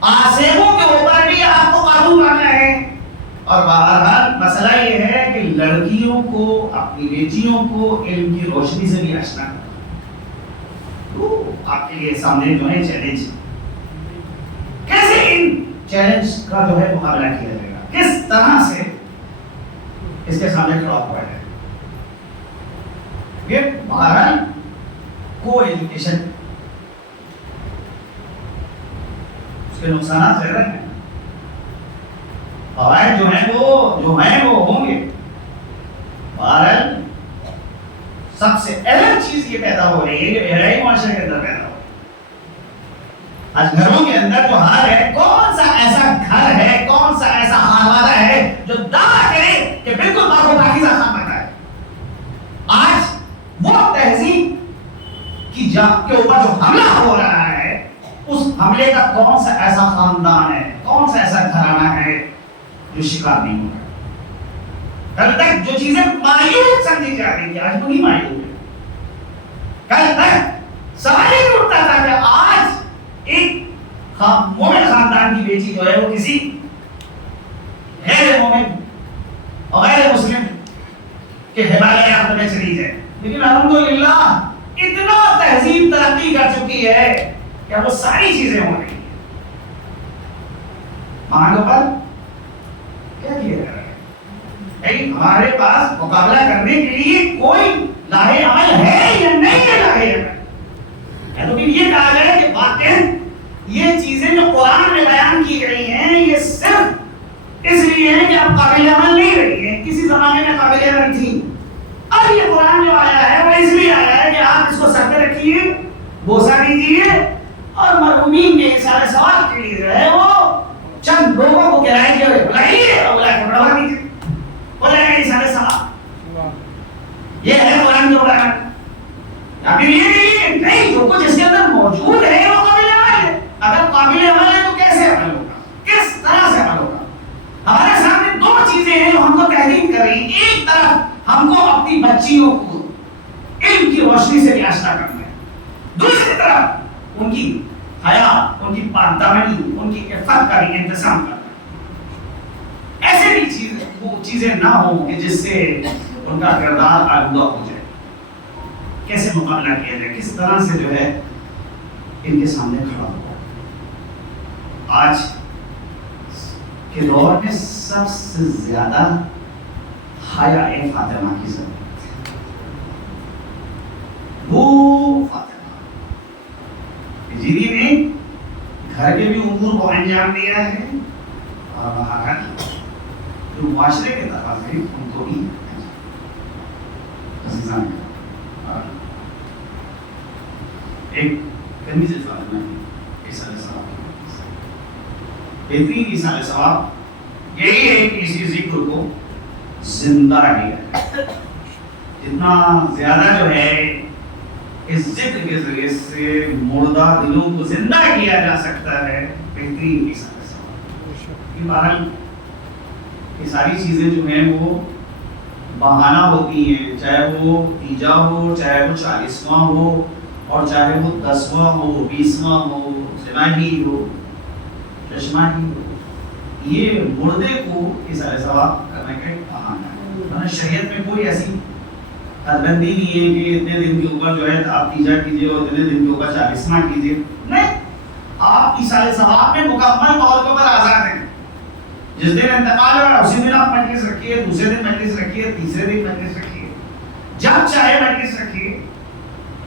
آسیبوں کے اوپر بھی آپ کو قابو پانا ہے۔ اور بہرحال مسئلہ یہ ہے کہ لڑکیوں کو، اپنی بیٹیوں کو علم کی روشنی سے بھی آشنا کرنا، تو آپ کے لیے سامنے جو ہے چیلنج، کیسے ان چیلنج کا جو ہے مقابلہ کیا جائے گا، کس طرح سے اس کے سامنے کھڑا ہوا ہے۔ یہ بہرحال کو ایجوکیشن اس کے نقصانات زیادہ ہیں، فوائد جو ہیں وہ ہوں گے۔ بہرحال سب سے اہم چیز یہ پیدا ہو رہی ہے کہ بہرائی معاشرے کے اندر پیدا ہو رہی ہے۔ آج گھروں کے اندر جو حال ہے، کون سا ایسا گھر ہے، کون سا ایسا خانوادہ ہے جو دعویٰ کرے کہ بالکل پاک و پاکیزہ خانوادہ ہے۔ آج وہ تہذیب کی کے اوپر جو حملہ ہو رہا ہے، اس حملے کا کون سا ایسا خاندان ہے، کون سا ایسا گھرانہ ہے جو شکار نہیں ہو رہا۔ کل تک جو چیزیں مایوب سمجھی جا رہی تھی، آج وہ نہیں مایوب ہے۔ کل تک سوال ہی نہیں اٹھتا تھا کہ آج ایک مومن خاندان کی بیٹی جو ہے وہ کسی غیر مومن اور غیر مسلم کے حوالے میں چلی جائے، لیکن الحمدللہ اتنا تہذیب ترقی کر چکی ہے کہ وہ ساری چیزیں ہو رہی ہیں۔ مانگوں پر کیا کیا جا رہا ہے؟ ہمارے پاس مقابلہ کرنے کے لیے کوئی لاہے عمل ہے یا نہیں ہے لاہے عمل؟ یا تو پھر یہ کہا جائے کہ واقعی یہ چیزیں جو قرآن میں بیان کی گئی ہیں یہ صرف اس لیے ہے کہ اب قابل عمل نہیں رہی ہے، کسی زمانے میں قابل عمل تھی، اب یہ قرآن جو آیا ہے وہ اس لیے آیا ہے کہ آپ اس کو سر پہ رکھیے، بوسہ دیجیے، اور مرحومین کے سارے سوال کے لیے جو ہے وہ چند لوگوں کو کرائے کے بلائیے اور بلا کے بڑھوا دیجیے، بلائے سارے سوال۔ یہ ہے قرآن جو بیان۔ ابھی یہ نہیں، جو کچھ اس کے اندر موجود ہے وہ قابل عمل ہے۔ اگر قابل عمل ہے تو کیسے عمل ہوگا، کس طرح سے عمل ہوگا؟ ہمارے سامنے دو چیزیں ہیں جو ہم کو تحریک کر رہی ہیں۔ ایک طرف ہم کو اپنی بچیوں کو علم کی روشنی سے بھی آشنا کرنا ہے، دوسری طرف ان کی حیا، ان کی پاک دامنی، ان کی عفت کا بھی انتظام کرنا ہے۔ ایسے بھی وہ چیزیں نہ ہوں کہ جس سے ان کا کردار آلودہ ہو جائے۔ کیسے مقابلہ کیا جائے، کس طرح سے جو ہے ان کے سامنے کھڑا ہوا۔ آج کے دور میں سب سے زیادہ حیا فاطمہ کی ضرورت ہے۔ وہ فاطمہ جنہی نے گھر کے بھی امور کو انجام دیا ہے اور باہر جو معاشرے کے تقاضے ان کو بھی ایک کنیز فاطمہ ایصال ثواب، بہترین ایصال ثواب یہی ہے کہ اسی ذکر کو زندہ رہے، جتنا زیادہ جو ہے اس ذکر کے ذریعے سے مردہ دلوں کو زندہ کیا جا سکتا ہے، بہترین ایصال ثواب۔ یہ بہرحال یہ ساری چیزیں جو ہیں وہ بہانہ ہوتی ہیں، چاہے وہ تیجا ہو، چاہے وہ 40واں ہو، اور چاہے وہ 10واں ہو، 20واں ہو، جناحی ہو، چشمہ ہی ہو، یہ مردے کو اظہار ثواب کرنے کا ایک بہانہ ہے۔ شریعت میں کوئی ایسی حد بندی نہیں ہے کہ اتنے دن کے اوپر جو ہے آپ تیجا کیجیے اور اتنے دن کے اوپر 40واں کیجیے، نہیں، آپ اظہار ثواب میں مکمل طور کے اوپر آزاد ہیں۔ جس دن انتقال ہوا اسی دن آپ مجلس رکھیے، دوسرے دن مجلس رکھیے، تیسرے دن مجلس رکھیے، جب چاہے مجلس رکھیے،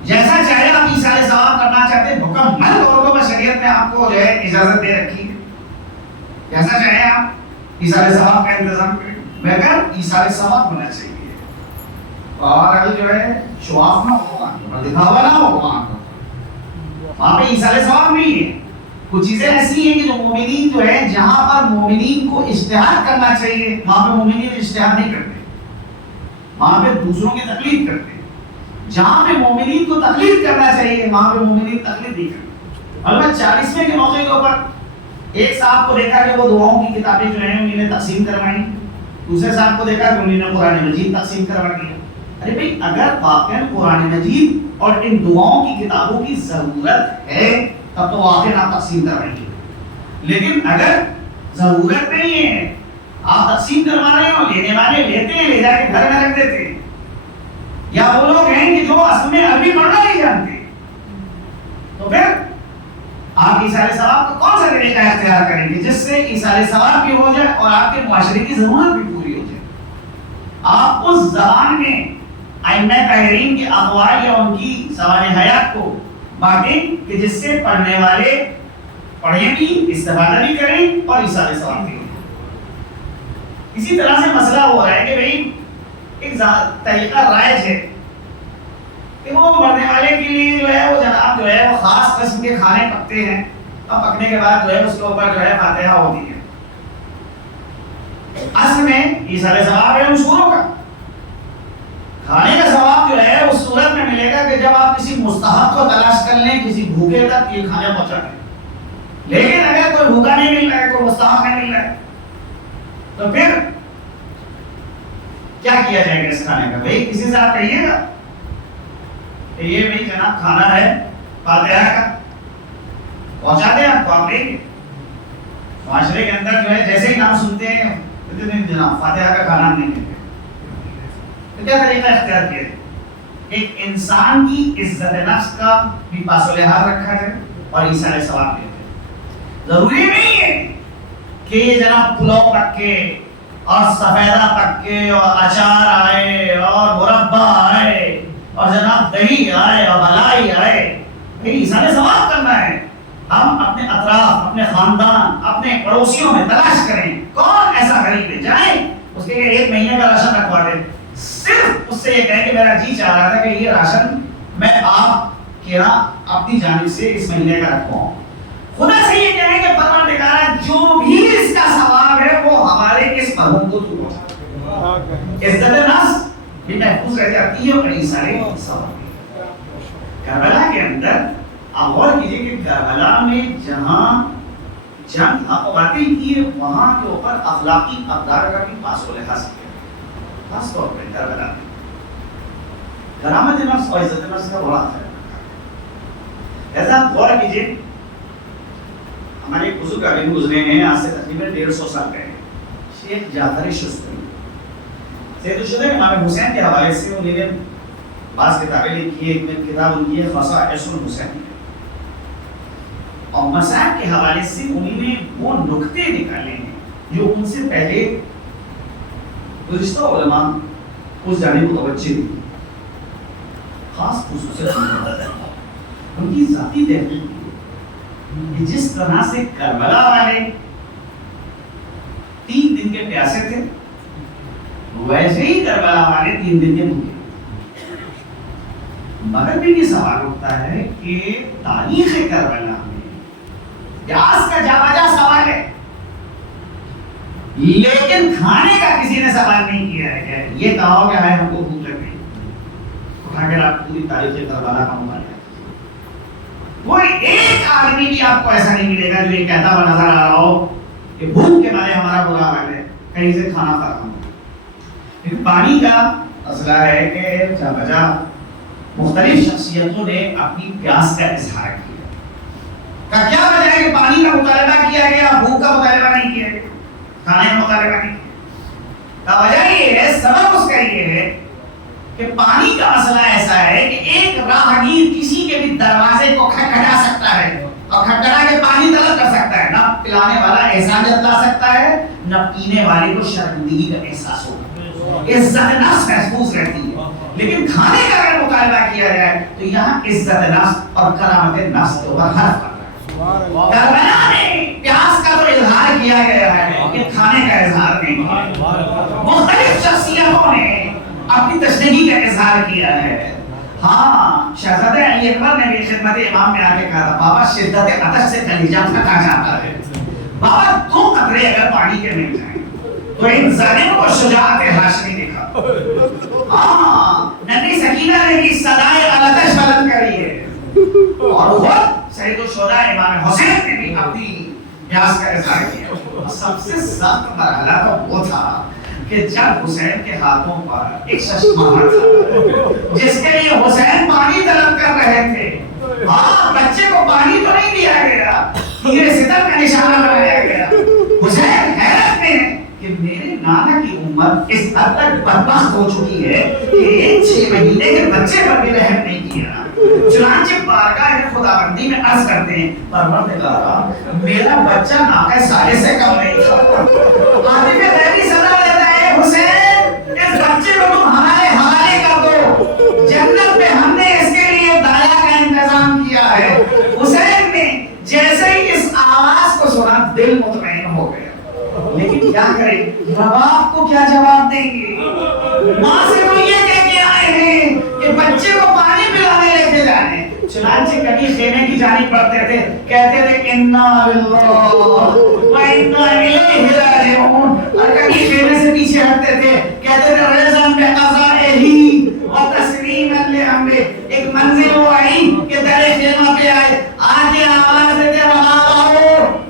جیسا چاہے آپ اظہار ثواب کرنا چاہتے ہیں، مکمل طور پر شریعت نے آپ کو جو ہے اجازت دے رکھی ہے، جیسا چاہے آپ اظہار ثواب کا انتظام کریں، مگر اظہار ثواب ہونا چاہیے، اور اگر جو ہے شواف نہ ہو، دکھاوا نہ ہو، وہاں پہ اظہار ثواب نہیں ہے۔ کچھ چیزیں ایسی ہیں کہ جو مومنین جو ہے، جہاں پر مومنین کو اجتہاد کرنا چاہیے وہاں پہ مومنین اجتہاد نہیں کرتے، وہاں پہ دوسروں کی تقلید کرتے ہیں۔ جہاں پہ مومنین کو تقلید کرنا چاہیے وہاں پہ مومنین تقلید نہیں کرتے۔ البتہ 40ویں کے موقع کے اوپر ایک صاحب کو دیکھا کہ وہ دعاؤں کی کتابیں جو ہیں انہوں نے تقسیم کروائیں، دوسرے صاحب کو دیکھا کہ انہوں نے قرآن مجید تقسیم کروا دیا۔ ارے بھائی، اگر واقعا قرآن مجید اور ان دعاؤں کی کتابوں کی ضرورت ہے تب تو واقعا آپ تقسیم کروائیں گے، لیکن اگر ضرورت نہیں ہے، آپ تقسیم کروا رہے ہو، لینے والے لیتے ہیں، لے جا کے گھر میں رکھ دیتے ہیں، یا وہ لوگ ہیں کہ جو اصل میں عربی پڑھنا نہیں جانتے، تو پھر آپ اظہار ثواب کا کون سا طریقہ اختیار کریں گے جس سے اظہار ثواب بھی ہو جائے اور آپ کے معاشرے کی ضرورت بھی پوری ہو جائے؟ آپ اس زبان میں ائمہ طاہرین کے اقوال یا ان کی سوانح حیات کو بانٹیں کہ جس سے پڑھنے والے پڑھیں بھی، استفادہ بھی کریں اور اظہار ثواب بھی ہو۔ اسی طرح سے مسئلہ ہو رہا ہے کہ بھئی ایک طریقہ رائج ہے کہ وہ مرنے والے کے لیے جو ہے وہ جناب جو ہے وہ خاص قسم کے کھانے پکتے ہیں، اور پکنے کے بعد جو ہے اس کے اوپر جو ہے فاتحہ ہوتی ہے۔ اصل میں اظہار ثواب ہے ان سوروں کا، کھانے کا ثواب جو ہے اس صورت میں ملے گا کہ جب آپ کسی مستحق کو تلاش کر لیں، کسی بھوکے تک یہ کھانا پہنچا دیں۔ لیکن اگر کوئی بھوکا نہیں مل رہا ہے، کوئی مستحق نہیں مل رہا ہے، تو پھر کیا کیا جائے گا اس کھانے کا؟ بھائی کسی سے آپ کہیے گا کہ یہ بھائی جناب کھانا ہے فاتحہ کا، پہنچا دیں آپ کو، آپ لیں گے؟ معاشرے کے اندر جو ہے جیسے ہی نام سنتے ہیں جناب فاتحہ کا کھانا نہیں دیں گے، تو کیا طریقہ اختیار کیا ہے؟ ایک انسان کی عزت نفس کا بھی پاس و لحاظ رکھا ہے اور اظہار ثواب دیتے ہیں۔ ضروری نہیں ہے کہ یہ جناب پلاؤ پک کے اور سفیدہ پک کے اور اچار آئے اور مربع آئے اور جناب دہی آئے اور ملائی آئے، یہ اظہار ثواب کرنا ہے۔ ہم اپنے اطراف، اپنے خاندان، اپنے پڑوسیوں میں تلاش کریں کون ایسا غریب ہے، جائیں اس کے 1 مہینے کا راشن رکھوا دیں، صرف اس سے یہ کہیں کہ میرا جی چاہ رہا تھا کہ یہ راشن میں آپ کے یہاں اپنی جانب سے اس مہینے کا رکھواؤں۔ خدا سے یہ کہیں کہ پروردگار جو بھی اس کا ثواب ہے وہ ہمارے اس مرحوم کو تو پہنچا، عزت نفس بھی محفوظ رہ جاتی ہے اور سارے ثواب۔ کربلا کے اندر آپ غور کیجیے کہ کربلا میں جہاں جنگ واقع کی ہے وہاں کے اوپر اخلاقی اقدار کا بھی پاس و لحاظ کیا، خاص طور پہ کربلا میں کرامت نفس اور عزت نفس کا بڑا خیال رکھا ہے۔ ایسا آپ غور کیجیے، ہمارے ایک بزرگ عالم گزرے ہیں آج سے تقریباً 150 سال پہلے، شیخ جعفر شستری۔ سید الشہداء امام حسین کے حوالے سے انہوں نے بعض کتابیں لکھی ہیں، ایک کتاب ان کی ہے خصائص الحسین، اور مسائل کے حوالے سے انہوں نے وہ نکتے نکالے ہیں جو ان سے پہلے گزشتہ علماء اس جانب متوجہ ہوئی، خاص خصوصیت ان کی ذاتی تحقیق کہ جس طرح سے کربلا والے 3 دن کے پیاسے تھے ویسے ہی کربلا والے 3 دن کے بھوکے، مگر بھی یہ سوال اٹھتا ہے کہ تاریخ کربلا میں پیاس کا جا بجا سوال ہے، لیکن کھانے کا کسی نے سوال نہیں کیا ہے کہ یہ کہو کہ ہم کو بھوک لگ گئی، اٹھا کر آپ پوری تاریخ کربلا کا مطالعہ، کوئی ایک آدمی بھی آپ کو ایسا نہیں ملے گا جو یہ کہتا ہوا نظر آ رہا ہو کہ بھوک کے مارے ہمارا برا حال ہے، کہیں سے کھانا فراہم ہو۔ پانی کا مسئلہ ہے کہ جا بجا مختلف شخصیتوں نے اپنی پیاس کا اظہار کیا۔ کیا وجہ ہے کہ پانی کا مطالبہ کیا گیا، بھوک کا مطالبہ نہیں کیا گیا، کھانے کا مطالبہ نہیں کیا؟ وجہ یہ ہے، سبب اس کا یہ ہے کہ پانی کا مسئلہ ایسا ہے کہ ایک راہگیر کسی کے بھی دروازے کو کھٹکھٹا سکتا ہے اور کھٹکھٹا کے پانی طلب کر سکتا ہے، نہ پلانے والا احسان جتلا سکتا ہے، نہ پینے والے کو شرمندگی کا احساس ہوگا، عزت نفس محفوظ رہتی ہے۔ لیکن کھانے کا اگر مطالبہ کیا جائے تو یہاں عزت نفس اور کرامت نفس کے اوپر حرف پڑ رہا ہے۔ کربلا میں پیاس کا تو اظہار کیا گیا ہے کہ کھانے کا اظہار نہیں کیا۔ مختلف شخصیتوں نے اپنی تشنگی کا اظہار کیا ہے۔ ہاں، شہزادہ علی اکبر نے بھی خدمت امام میں آ کے کہا تھا، بابا شدت عطش سے کلیجہ پھٹا جاتا ہے، بابا 2 قطرے اگر پانی کے مل جائیں تو ان ظالموں کو شجاعت ہاشمی دکھا۔ ہاں، نبی سکینہ نے بھی صدائے العطش بلند کری ہے، اور خود سید الشہداء امام حسین نے بھی اپنی پیاس کا اظہار کیا۔ سب سے سخت مرحلہ تو وہ تھا کہ جب حسین کے ہاتھوں پر ایک شخص مار تھا جس کے لیے حسین پانی طلب کر رہے تھے۔ ہاں، بچے کو پانی تو نہیں دیا گیا، تیر ستر کا نشانہ بنایا گیا۔ حسین حیرت میں کہ میرے نانا کی عمر اس حد تک بدبخت ہو چکی ہے کہ ایک 6 مہینے کے بچے پر بھی رحم نہیں کیا۔ چنانچہ بارگاہ خداوندی میں عرض کرتے ہیں، پروردگارا میرا بچہ ناقہ سالے سے کم نہیں تھا۔ عاطف غیبی صدا دیتا ہے، حسین اس بچے کو تم ہمارے حوالے کر دو، جنت میں ہم نے اس کے لیے دایا کا انتظام کیا ہے۔ حسین نے جیسے ہی اس آواز کو سنا دل مطمئن ہو گیا، لیکن کیا کریں، باپ کو کیا جواب دیں گے؟ ماں سے تو یہ کہہ کے آئے ہیں کہ بچے کو پانی پلانے لے کے جانے۔ چنانچہ کبھی خیمے کی جانب بڑھتے تھے، کہتے تھے انا للہ و انا الیہ راجعون، اور کبھی خیمے سے پیچھے ہٹتے تھے، کہتے تھے رضا بقضائہ و تسلیما لامرہ۔ ایک منزل وہ آئی کہ در خیمہ پہ آئے، آگے آواز دیتے رہا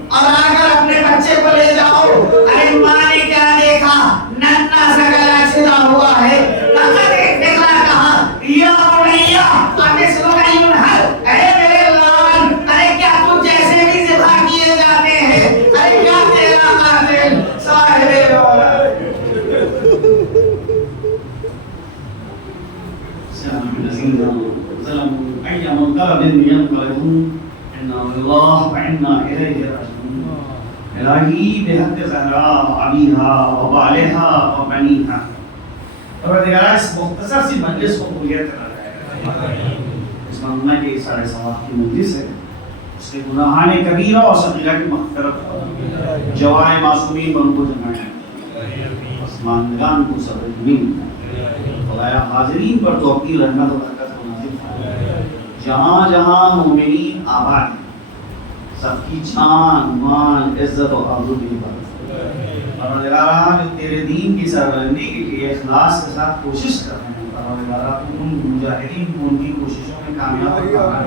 اور آ کر اپنے بچے کو لے جاؤ۔ ارے ماں نے کیا دیکھا، ننھا سا گلا چھدا ہوا ہے، دیکھا کہا یا بنیا اتسلک ینہر، اے میرے لال، ارے کیا تجھ جیسے بھی ذبح کیے جاتے ہیں، ارے کیا تیرا قاتل صاحب اولاد۔ سلام الذین ظلموا ای منقلب ینقلبون انا للہ و انا الیہ راجعون۔ الہی بحق زہرا ابیہا و بالہا و بنیہا، پروردگارہ اس مختصر سی مجلس کو قبولیت نہ کرے۔ اس ممنہ کے 7.25 کی مجلس ہے، اس کے گناہان کبیرہ اور صغیرہ کی مغفرت، جوان معصومین بن کو جمائیں، آسماندگان کو صبر جمیل، خدایا حاضرین پر تو اپنی رحمت و برکت کو نازل فرما۔ جہاں جہاں مومنین آباد ہیں، سب کی جان مال عزت و آبرو کی حفاظت۔ پروردگارہ جو تیرے دین کی سربلندی کے لیے اخلاص کے ساتھ کوشش کر رہے ہیں، پروردگارہ تو ان مجاہدین کو ان کی کوششوں میں کامیاب فرما۔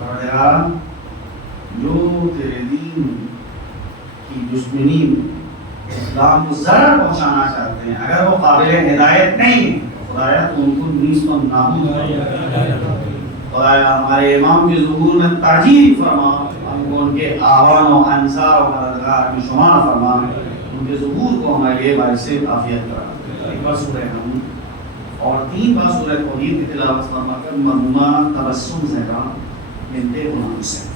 پروردگارہ جو تیرے دین کی دشمنی اسلام کو ضرر پہنچانا چاہتے ہیں، اگر وہ قابل ہدایت نہیں ہیں، خدایا تو ان کو نیست و نابود کر۔ خدایا ہمارے امام کے ظہور میں تاجیل فرما، ہم کو ان کے آوان و انصار و مددگار میں شمار فرما، ان کے ظہور کو ہمارے لیے باعث عافیت کرا۔ ایک بار سورہ ہم اور 3 بار سورہ توحید کی تلاوت فرما کر مرحومہ تبسم زہرا بنت غلام حسین